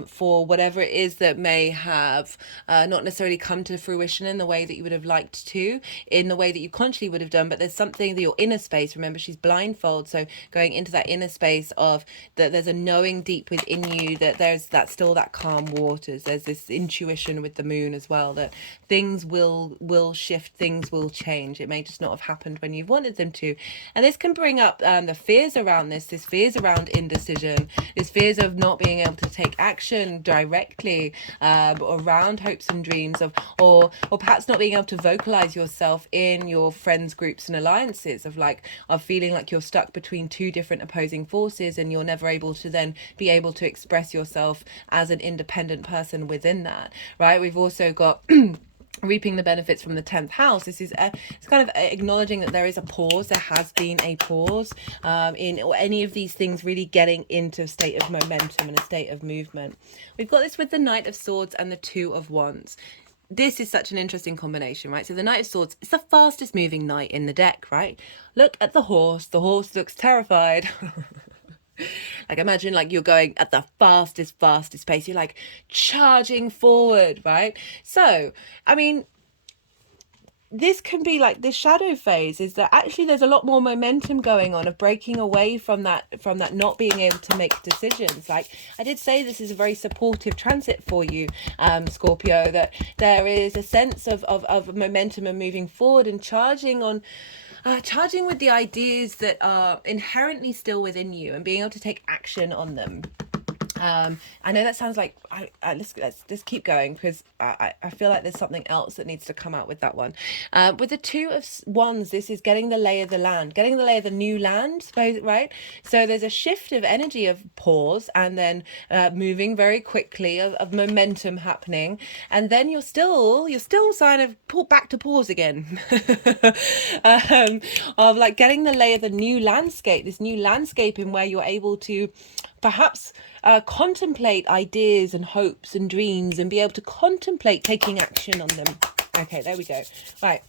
for whatever it is that may have not necessarily come to fruition in the way that you would have liked to, in the way that you consciously would have done, but there's something that your inner space, remember she's blindfold, so going into that inner space of that, there's a knowing deep within you that there's that still that calm waters, there's this intuition with the moon as well, that things will shift, things will change, it may just not have happened when you've wanted them to. And this can bring up the fears around this fears around indecision, this fears of not being able to take action directly, around hopes and dreams of, or perhaps not being able to vocalize yourself in your friends groups and alliances, of like, of feeling like you're stuck between two different opposing forces and you're never able to then be able to express yourself as an independent person within that, right? We've also got reaping the benefits from the 10th house. This is it's kind of acknowledging that there is a pause, there has been a pause in any of these things really getting into a state of momentum and a state of movement. We've got this with the Knight of Swords and the Two of Wands. This is such an interesting combination, right? So the Knight of Swords is the fastest moving knight in the deck, right? Look at the horse looks terrified. Like imagine like you're going at the fastest pace, you're like charging forward, right? So I mean, this can be like this shadow phase is that actually there's a lot more momentum going on of breaking away from that not being able to make decisions. Like I did say, this is a very supportive transit for you, Scorpio, that there is a sense of momentum and moving forward and charging on charging with the ideas that are inherently still within you and being able to take action on them. I know that sounds like let's keep going, because I feel like there's something else that needs to come out with that one. With the Two of Wands, this is getting the lay of the land, getting the lay of the new land, right? So there's a shift of energy of pause and then moving very quickly, of momentum happening, and then you're still kind of pulled back to pause again. Of like getting the lay of the new landscape, this new landscape in where you're able to perhaps contemplate ideas and hopes and dreams and be able to contemplate taking action on them. Okay, there we go. Right.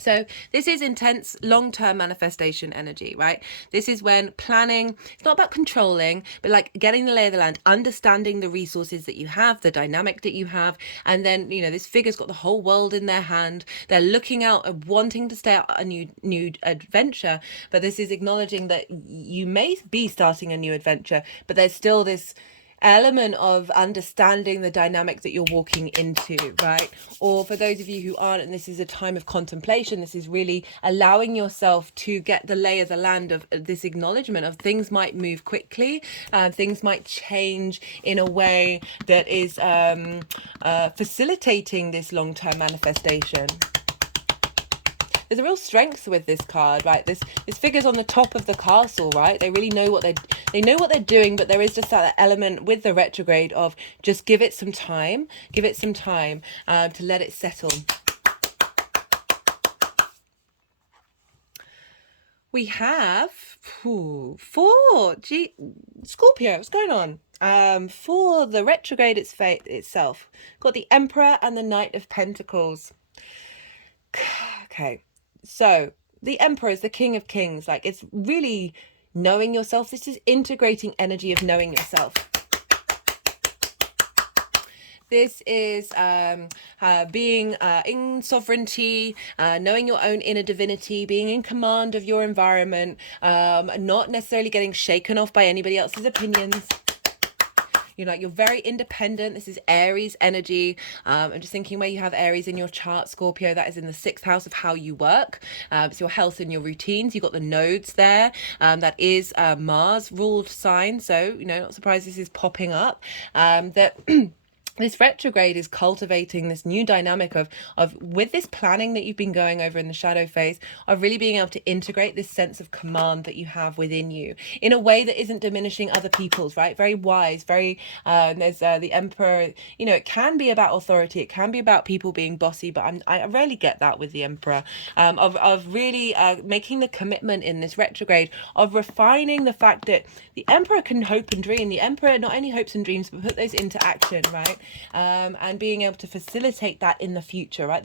So this is intense long-term manifestation energy, right? This is when planning, it's not about controlling, but like getting the lay of the land, understanding the resources that you have, the dynamic that you have. And then, you know, this figure's got the whole world in their hand. They're looking out and wanting to start a new adventure. But this is acknowledging that you may be starting a new adventure, but there's still this element of understanding the dynamic that you're walking into, right? Or for those of you who aren't, and this is a time of contemplation, this is really allowing yourself to get the lay of the land of this acknowledgement of things might move quickly, things might change in a way that is facilitating this long-term manifestation. There's a real strength with this card, right? This figure's on the top of the castle, right? They really know what they're doing, but there is just that element with the retrograde of just give it some time to let it settle. We have Scorpio, what's going on? For the retrograde itself, got the Emperor and the Knight of Pentacles. Okay. So the Emperor is the King of Kings. Like, it's really knowing yourself. This is integrating energy of knowing yourself. This is being in sovereignty, knowing your own inner divinity, being in command of your environment, not necessarily getting shaken off by anybody else's opinions. You're very independent. This is Aries energy. I'm just thinking where you have Aries in your chart, Scorpio, that is in the 6th house of how you work. It's your health and your routines. You've got the nodes there. That is Mars ruled sign. So, not surprised this is popping up. That this retrograde is cultivating this new dynamic of with this planning that you've been going over in the shadow phase, of really being able to integrate this sense of command that you have within you in a way that isn't diminishing other people's, right? Very wise, very there's the emperor, you know, it can be about authority, it can be about people being bossy, but I rarely get that with the emperor, of really making the commitment in this retrograde of refining the fact that the emperor can hope and dream. The emperor not only hopes and dreams but put those into action, right? And being able to facilitate that in the future, right?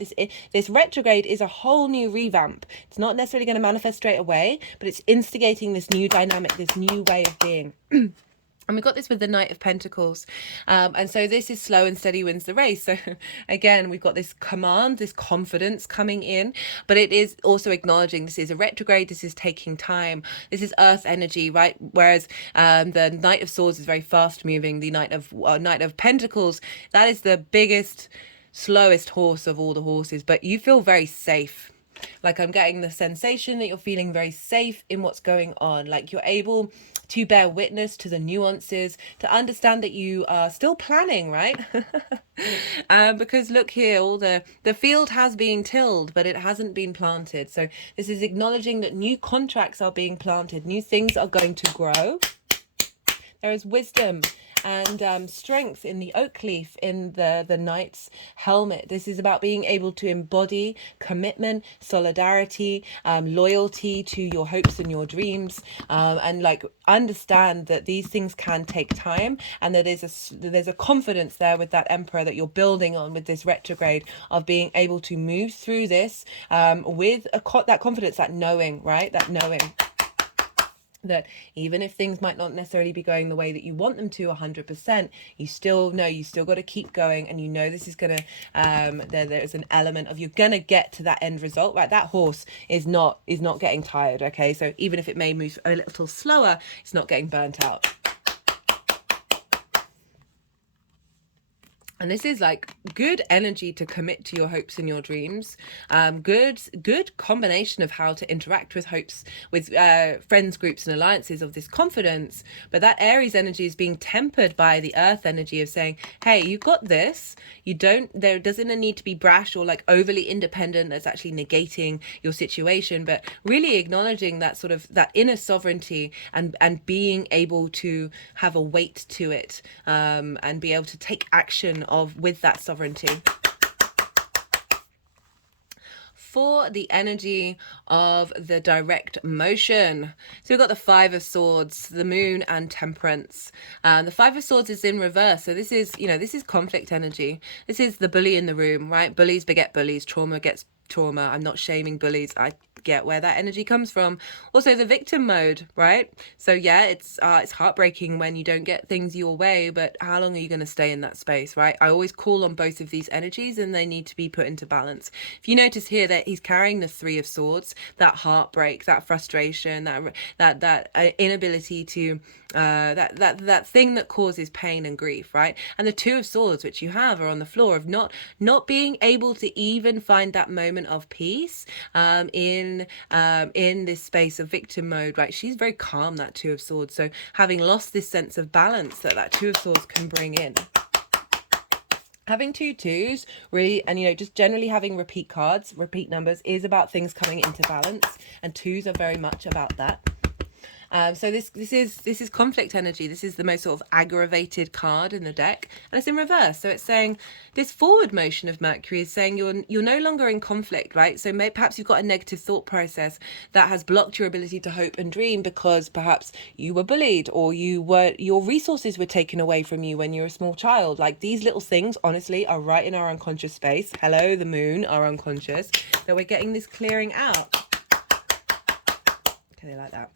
This retrograde is a whole new revamp. It's not necessarily going to manifest straight away, but it's instigating this new dynamic, this new way of being. And we got this with the Knight of Pentacles. And so this is slow and steady wins the race. So again, we've got this command, this confidence coming in, but it is also acknowledging this is a retrograde. This is taking time. This is earth energy, right? Whereas the Knight of Swords is very fast moving. The Knight of Pentacles, that is the biggest, slowest horse of all the horses, but you feel very safe. Like, I'm getting the sensation that you're feeling very safe in what's going on. Like, you're able to bear witness to the nuances, to understand that you are still planning, right? Because look here, all the field has been tilled, but it hasn't been planted. So this is acknowledging that new contracts are being planted, new things are going to grow. There is wisdom and strength in the oak leaf, in the knight's helmet. This is about being able to embody commitment, solidarity, loyalty to your hopes and your dreams, and like understand that these things can take time, and that there's a confidence there with that emperor that you're building on with this retrograde, of being able to move through this with that confidence, that knowing, right? That knowing that even if things might not necessarily be going the way that you want them to 100%, you still know you still got to keep going, and you know this is gonna there's an element of you're gonna get to that end result, right? That horse is not getting tired, okay? So even if it may move a little slower, it's not getting burnt out. And this is like good energy to commit to your hopes and your dreams. Good combination of how to interact with hopes, with friends, groups and alliances, of this confidence. But that Aries energy is being tempered by the earth energy of saying, hey, you got this. There doesn't need to be brash or like overly independent that's actually negating your situation, but really acknowledging that sort of that inner sovereignty, and being able to have a weight to it, and be able to take action with that sovereignty. For the energy of the direct motion, so we've got the Five of Swords, the Moon and Temperance. The Five of Swords is in reverse, so this is, you know, this is conflict energy. This is the bully in the room, right? Bullies beget bullies, trauma gets trauma. I'm not shaming bullies. I get where that energy comes from. Also the victim mode, right? So yeah, it's heartbreaking when you don't get things your way, but how long are you going to stay in that space, right? I always call on both of these energies, and they need to be put into balance. If you notice here that he's carrying the Three of Swords, that heartbreak, that not that inability to that thing that causes pain and grief, right? And the Two of Swords, which you have, are on the floor of not being able to even find that moment of peace in this space of victim mode, right? She's very calm, that Two of Swords. So having lost this sense of balance that Two of Swords can bring in. Having two twos, really, and you know, just generally having repeat cards, repeat numbers, is about things coming into balance, and twos are very much about that. So this is conflict energy. This is the most sort of aggravated card in the deck, and it's in reverse. So it's saying this forward motion of Mercury is saying you're no longer in conflict, right? So perhaps you've got a negative thought process that has blocked your ability to hope and dream, because perhaps you were bullied, or your resources were taken away from you when you were a small child. Like, these little things, honestly, are right in our unconscious space. Hello, the moon, our unconscious, that we're getting this clearing out. Okay, like that.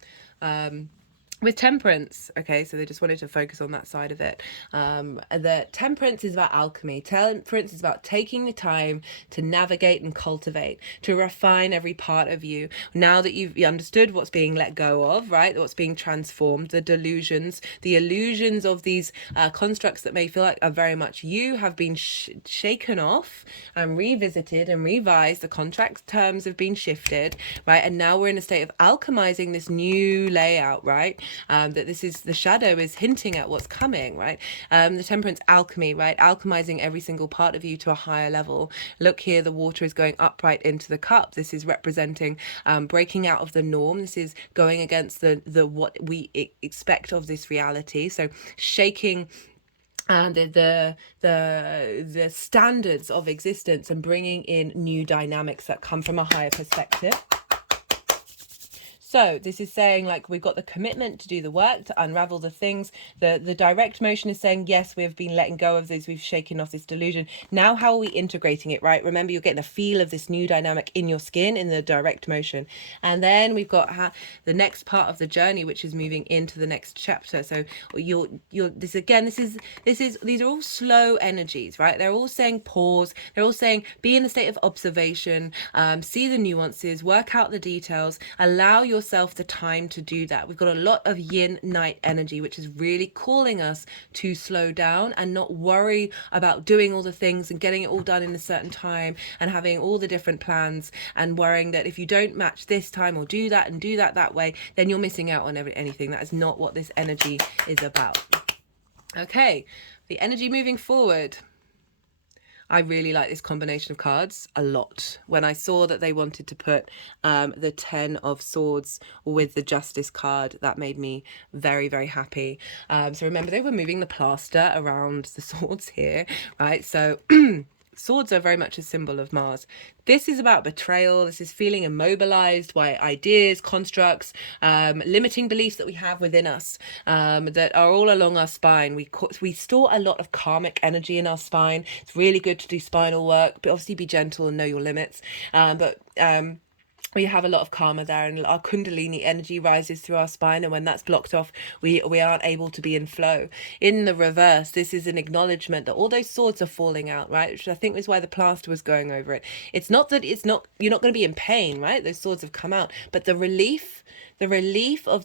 With Temperance, okay, so they just wanted to focus on that side of it. The Temperance is about alchemy. Temperance is about taking the time to navigate and cultivate, to refine every part of you. Now that you've understood what's being let go of, right, what's being transformed, the delusions, the illusions of these constructs that may feel like are very much you, have been shaken off and revisited and revised. The contract terms have been shifted, right, and now we're in a state of alchemizing this new layout, right? that this is, the shadow is hinting at what's coming, right? The Temperance, alchemy, right? Alchemizing every single part of you to a higher level. Look here, the water is going upright into the cup. This is representing breaking out of the norm. This is going against the what we expect of this reality. So shaking and the standards of existence and bringing in new dynamics that come from a higher perspective. So this is saying, like, we've got the commitment to do the work, to unravel the things. The direct motion is saying, yes, we've been letting go of this. We've shaken off this delusion. Now, how are we integrating it, right? Remember, you're getting a feel of this new dynamic in your skin in the direct motion. And then we've got the next part of the journey, which is moving into the next chapter. So these are all slow energies, right? They're all saying pause. They're all saying be in a state of observation, see the nuances, work out the details, allow yourself the time to do that. We've got a lot of yin night energy, which is really calling us to slow down and not worry about doing all the things and getting it all done in a certain time and having all the different plans and worrying that if you don't match this time or do that and do that way, then you're missing out on anything. That is not what this energy is about. Okay, the energy moving forward. I really like this combination of cards a lot. When I saw that they wanted to put the 10 of Swords with the Justice card, that made me very, very happy. So remember, they were moving the plaster around the swords here, right? So swords are very much a symbol of Mars. This is about betrayal. This is feeling immobilized by ideas, constructs, limiting beliefs that we have within us, that are all along our spine. We store a lot of karmic energy in our spine. It's really good to do spinal work, but obviously be gentle and know your limits. We have a lot of karma there, and our kundalini energy rises through our spine, and when that's blocked off, we aren't able to be in flow. In the reverse, this is an acknowledgement that all those swords are falling out, right? Which I think was why the plaster was going over it. It's not that you're not going to be in pain, right? Those swords have come out, but the relief of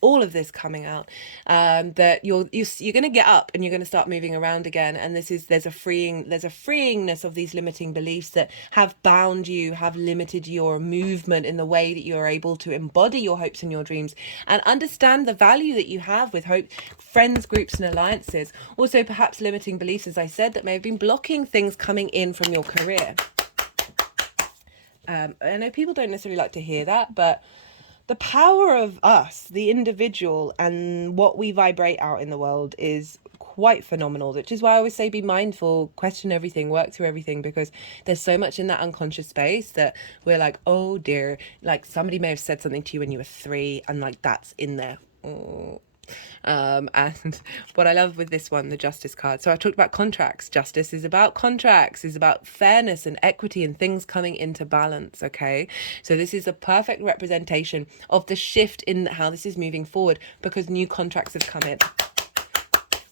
all of this coming out, that you're going to get up and you're going to start moving around again. And there's a freeingness of these limiting beliefs that have bound you, have limited your movement in the way that you're able to embody your hopes and your dreams and understand the value that you have with hope, friends, groups and alliances. Also perhaps limiting beliefs, as I said, that may have been blocking things coming in from your career. I know people don't necessarily like to hear that, but the power of us, the individual, and what we vibrate out in the world is quite phenomenal, which is why I always say be mindful, question everything, work through everything, because there's so much in that unconscious space that we're like, oh dear, like somebody may have said something to you when you were 3 and like that's in there. Oh. And what I love with this one, the Justice card. So I talked about contracts. Justice is about contracts, is about fairness and equity and things coming into balance. Okay. So this is a perfect representation of the shift in how this is moving forward because new contracts have come in.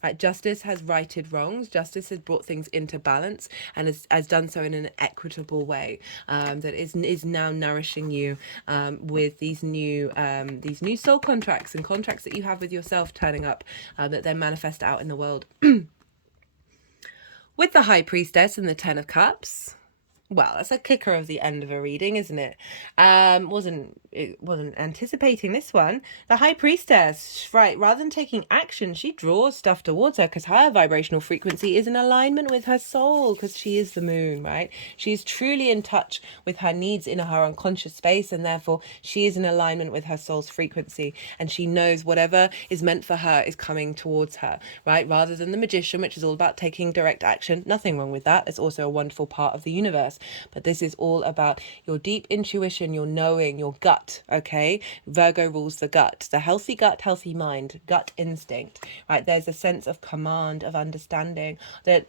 Right, justice has righted wrongs. Justice has brought things into balance and has done so in an equitable way that is now nourishing you with these new soul contracts and contracts that you have with yourself turning up that then manifest out in the world. With the High Priestess and the 10 of Cups. Well, that's a kicker of the end of a reading, isn't it? Wasn't anticipating this one. The High Priestess, right, rather than taking action, she draws stuff towards her because her vibrational frequency is in alignment with her soul because she is the moon, right? She's truly in touch with her needs in her unconscious space, and therefore she is in alignment with her soul's frequency, and she knows whatever is meant for her is coming towards her, right? Rather than the Magician, which is all about taking direct action. Nothing wrong with that. It's also a wonderful part of the universe. But this is all about your deep intuition, your knowing, your gut, okay? Virgo rules the gut. The healthy gut, healthy mind, gut instinct, right? There's a sense of command, of understanding that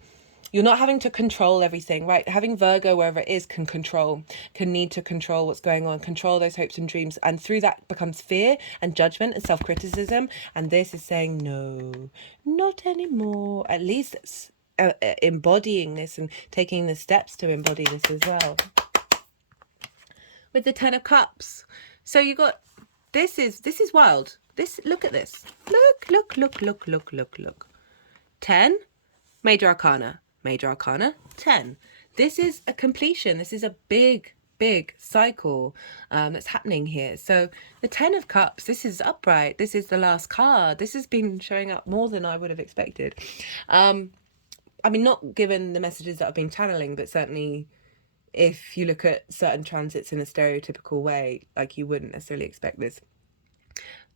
you're not having to control everything, right? Having Virgo wherever it is can need to control what's going on, control those hopes and dreams. And through that becomes fear and judgment and self-criticism. And this is saying, no, not anymore. At least it's embodying this and taking the steps to embody this as well. With the 10 of Cups, so you got this is wild. Look at this. Look. 10 major arcana 10. This is a completion. This is a big big cycle that's happening here. So the Ten of Cups, this is upright. This is the last card. This has been showing up more than I would have expected. I mean, not given the messages that I've been channeling, but certainly if you look at certain transits in a stereotypical way, like you wouldn't necessarily expect this.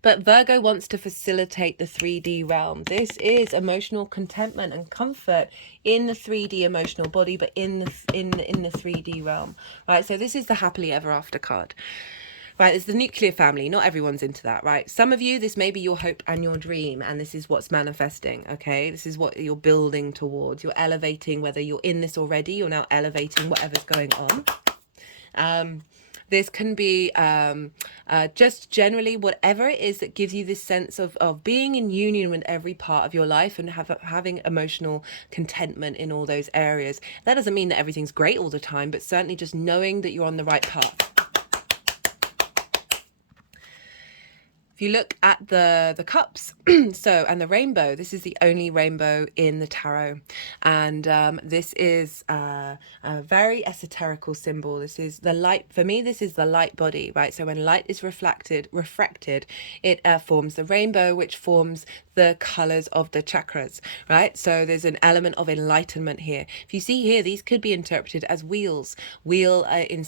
But Virgo wants to facilitate the 3D realm. This is emotional contentment and comfort in the 3D emotional body, but in the 3D realm, right? So this is the happily ever after card. Right, it's the nuclear family. Not everyone's into that, right? Some of you, this may be your hope and your dream, and this is what's manifesting, okay? This is what you're building towards. You're elevating, whether you're in this already, you're now elevating whatever's going on. This can be just generally whatever it is that gives you this sense of being in union with every part of your life and having emotional contentment in all those areas. That doesn't mean that everything's great all the time, but certainly just knowing that you're on the right path. If you look at the cups, and the rainbow, this is the only rainbow in the tarot. And this is a very esoterical symbol. This is the light. For me, this is the light body, right? So when light is refracted, it forms the rainbow, which forms the colors of the chakras, right? So there's an element of enlightenment here. If you see here, these could be interpreted as wheels. Wheel in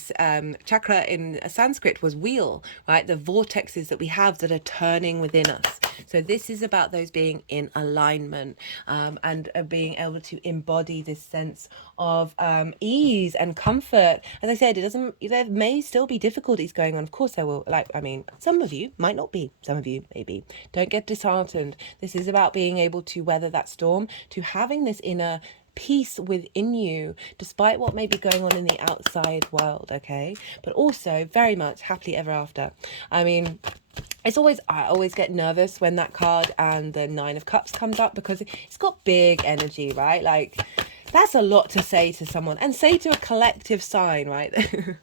chakra in Sanskrit was wheel, right? The vortexes that we have that are turning within us. So this is about those being in alignment and being able to embody this sense of ease and comfort. As I said, there may still be difficulties going on. Of course there will. Some of you might not be, some of you maybe. Don't get disheartened. This is about being able to weather that storm, to having this inner peace within you despite what may be going on in the outside world, okay? But also very much happily ever after. I mean, I always get nervous when that card and the Nine of Cups comes up, because it's got big energy, right? Like, that's a lot to say to someone, and say to a collective sign, right?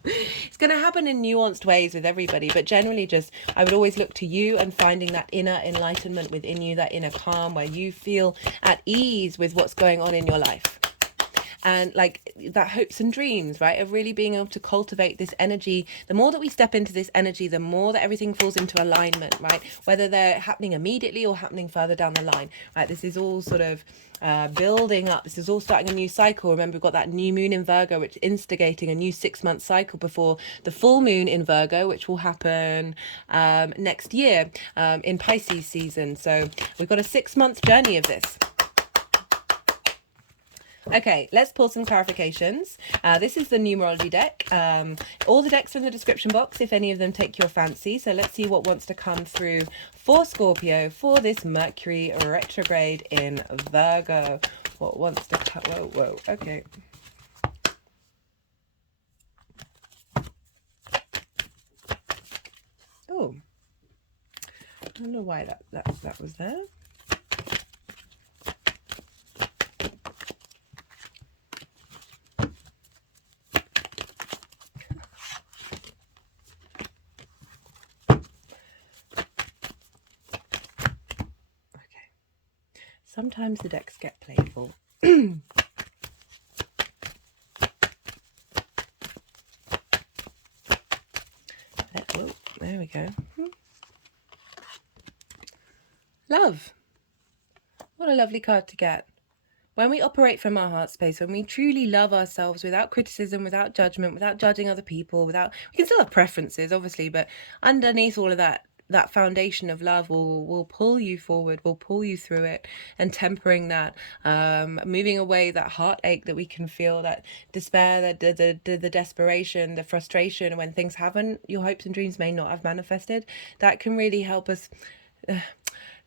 It's going to happen in nuanced ways with everybody, but generally I would always look to you and finding that inner enlightenment within you, that inner calm where you feel at ease with what's going on in your life. And like that hopes and dreams, right, of really being able to cultivate this energy. The more that we step into this energy, the more that everything falls into alignment, right? Whether they're happening immediately or happening further down the line, right? This is all sort of building up. This is all starting a new cycle. Remember, we've got that new moon in Virgo, which is instigating a new 6-month cycle before the full moon in Virgo, which will happen next year in Pisces season. So we've got a 6-month journey of this. Okay, let's pull some clarifications. This is the numerology deck. All the decks are in the description box if any of them take your fancy. So let's see what wants to come through for Scorpio for this Mercury retrograde in Virgo. What wants to come? Whoa, okay. Oh, I don't know why that was there. Sometimes the decks get playful. Oh, there we go. Love. What a lovely card to get. When we operate from our heart space, when we truly love ourselves without criticism, without judgment, without judging other people, we can still have preferences, obviously, but underneath all of that foundation of love will pull you forward, will pull you through it, and tempering that, moving away that heartache that we can feel, that despair, that the desperation, the frustration when things haven't, your hopes and dreams may not have manifested. That can really help us.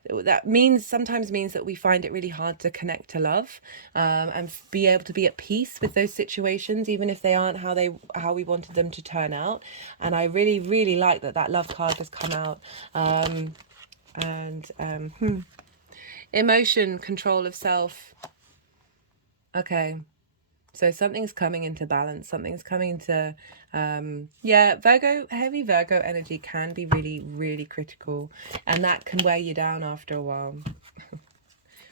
That sometimes means that we find it really hard to connect to love, and be able to be at peace with those situations, even if they aren't how we wanted them to turn out. And I really, really like that love card has come out. Emotion, control of self. Okay. So something's coming into balance. Something's coming into, Virgo, heavy Virgo energy can be really, really critical. And that can wear you down after a while.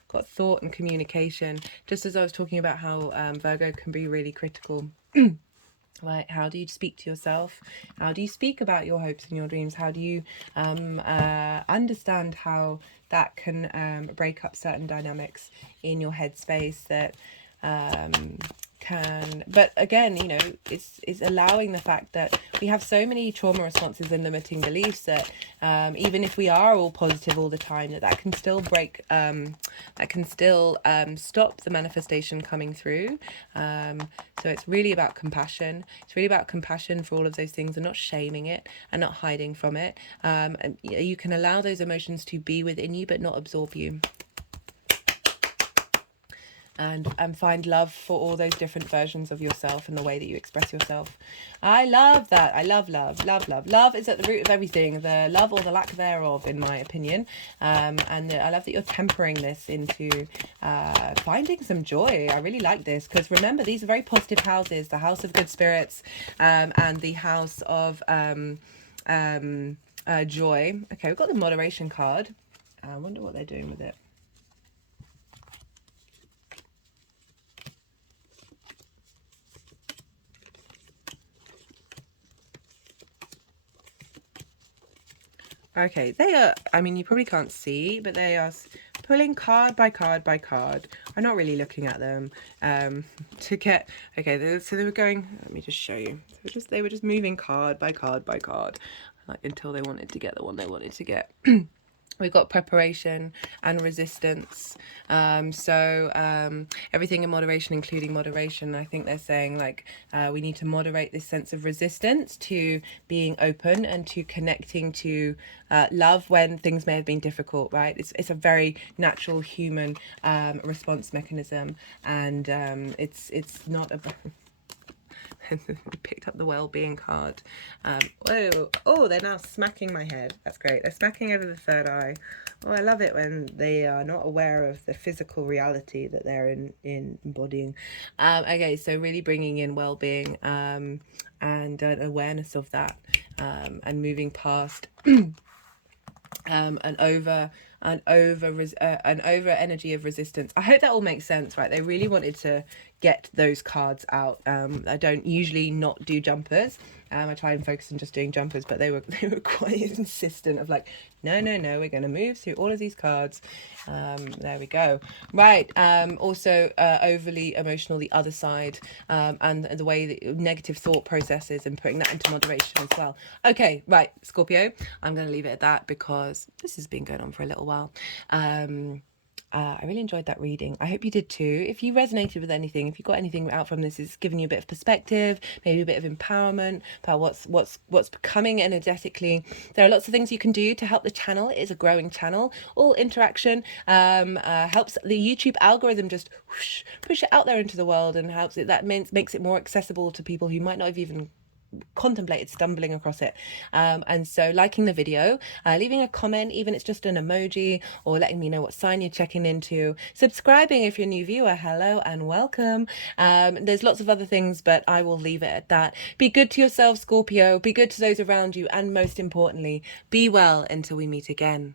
Got thought and communication. Just as I was talking about how Virgo can be really critical. Right, how do you speak to yourself? How do you speak about your hopes and your dreams? How do you understand how that can break up certain dynamics in your headspace that but again, you know, it's allowing the fact that we have so many trauma responses and limiting beliefs that even if we are all positive all the time, that can still stop the manifestation coming through. So it's really about compassion. It's really about compassion for all of those things and not shaming it and not hiding from it. And you can allow those emotions to be within you but not absorb you. And find love for all those different versions of yourself and the way that you express yourself. I love that. I love love. Love is at the root of everything, the love or the lack thereof, in my opinion. And I love that you're tempering this into finding some joy. I really like this, because remember, these are very positive houses: the house of good spirits and the house of joy. Okay, we've got the moderation card. I wonder what they're doing with it. Okay, they are, I mean, you probably can't see, but they are pulling card by card by card. I'm not really looking at them to get, okay, so they were going, let me just show you. So they were just moving card by card by card, like, until they wanted to get the one they wanted to get. We've got preparation and resistance. Everything in moderation, including moderation. I think they're saying, like, we need to moderate this sense of resistance to being open and to connecting to love when things may have been difficult, right? It's a very natural human response mechanism, and it's not a picked up the well-being card. Oh, they're now smacking my head. That's great. They're smacking over the third eye. Oh, I love it when they are not aware of the physical reality that they're embodying. Okay, so really bringing in well-being and an awareness of that, and moving past an over energy of resistance. I hope that all makes sense, right? They really wanted to get those cards out. I don't usually not do jumpers. I try and focus on just doing jumpers, but they were quite insistent of, like, no, we're going to move through all of these cards. There we go. Right. Also overly emotional, the other side, and the way that negative thought processes, and putting that into moderation as well. Okay, right, Scorpio, I'm going to leave it at that because this has been going on for a little while. I really enjoyed that reading. I hope you did too. If you resonated with anything, if you got anything out from this, it's given you a bit of perspective, maybe a bit of empowerment about what's becoming energetically. There are lots of things you can do to help the channel. It is a growing channel. All interaction helps the YouTube algorithm just whoosh, push it out there into the world, and helps it. That makes it more accessible to people who might not have even contemplated stumbling across it. And so liking the video, leaving a comment, even if it's just an emoji, or letting me know what sign you're checking into, subscribing if you're a new viewer, hello and welcome. There's lots of other things, but I will leave it at that. Be good to yourself, Scorpio, be good to those around you, and most importantly, be well until we meet again.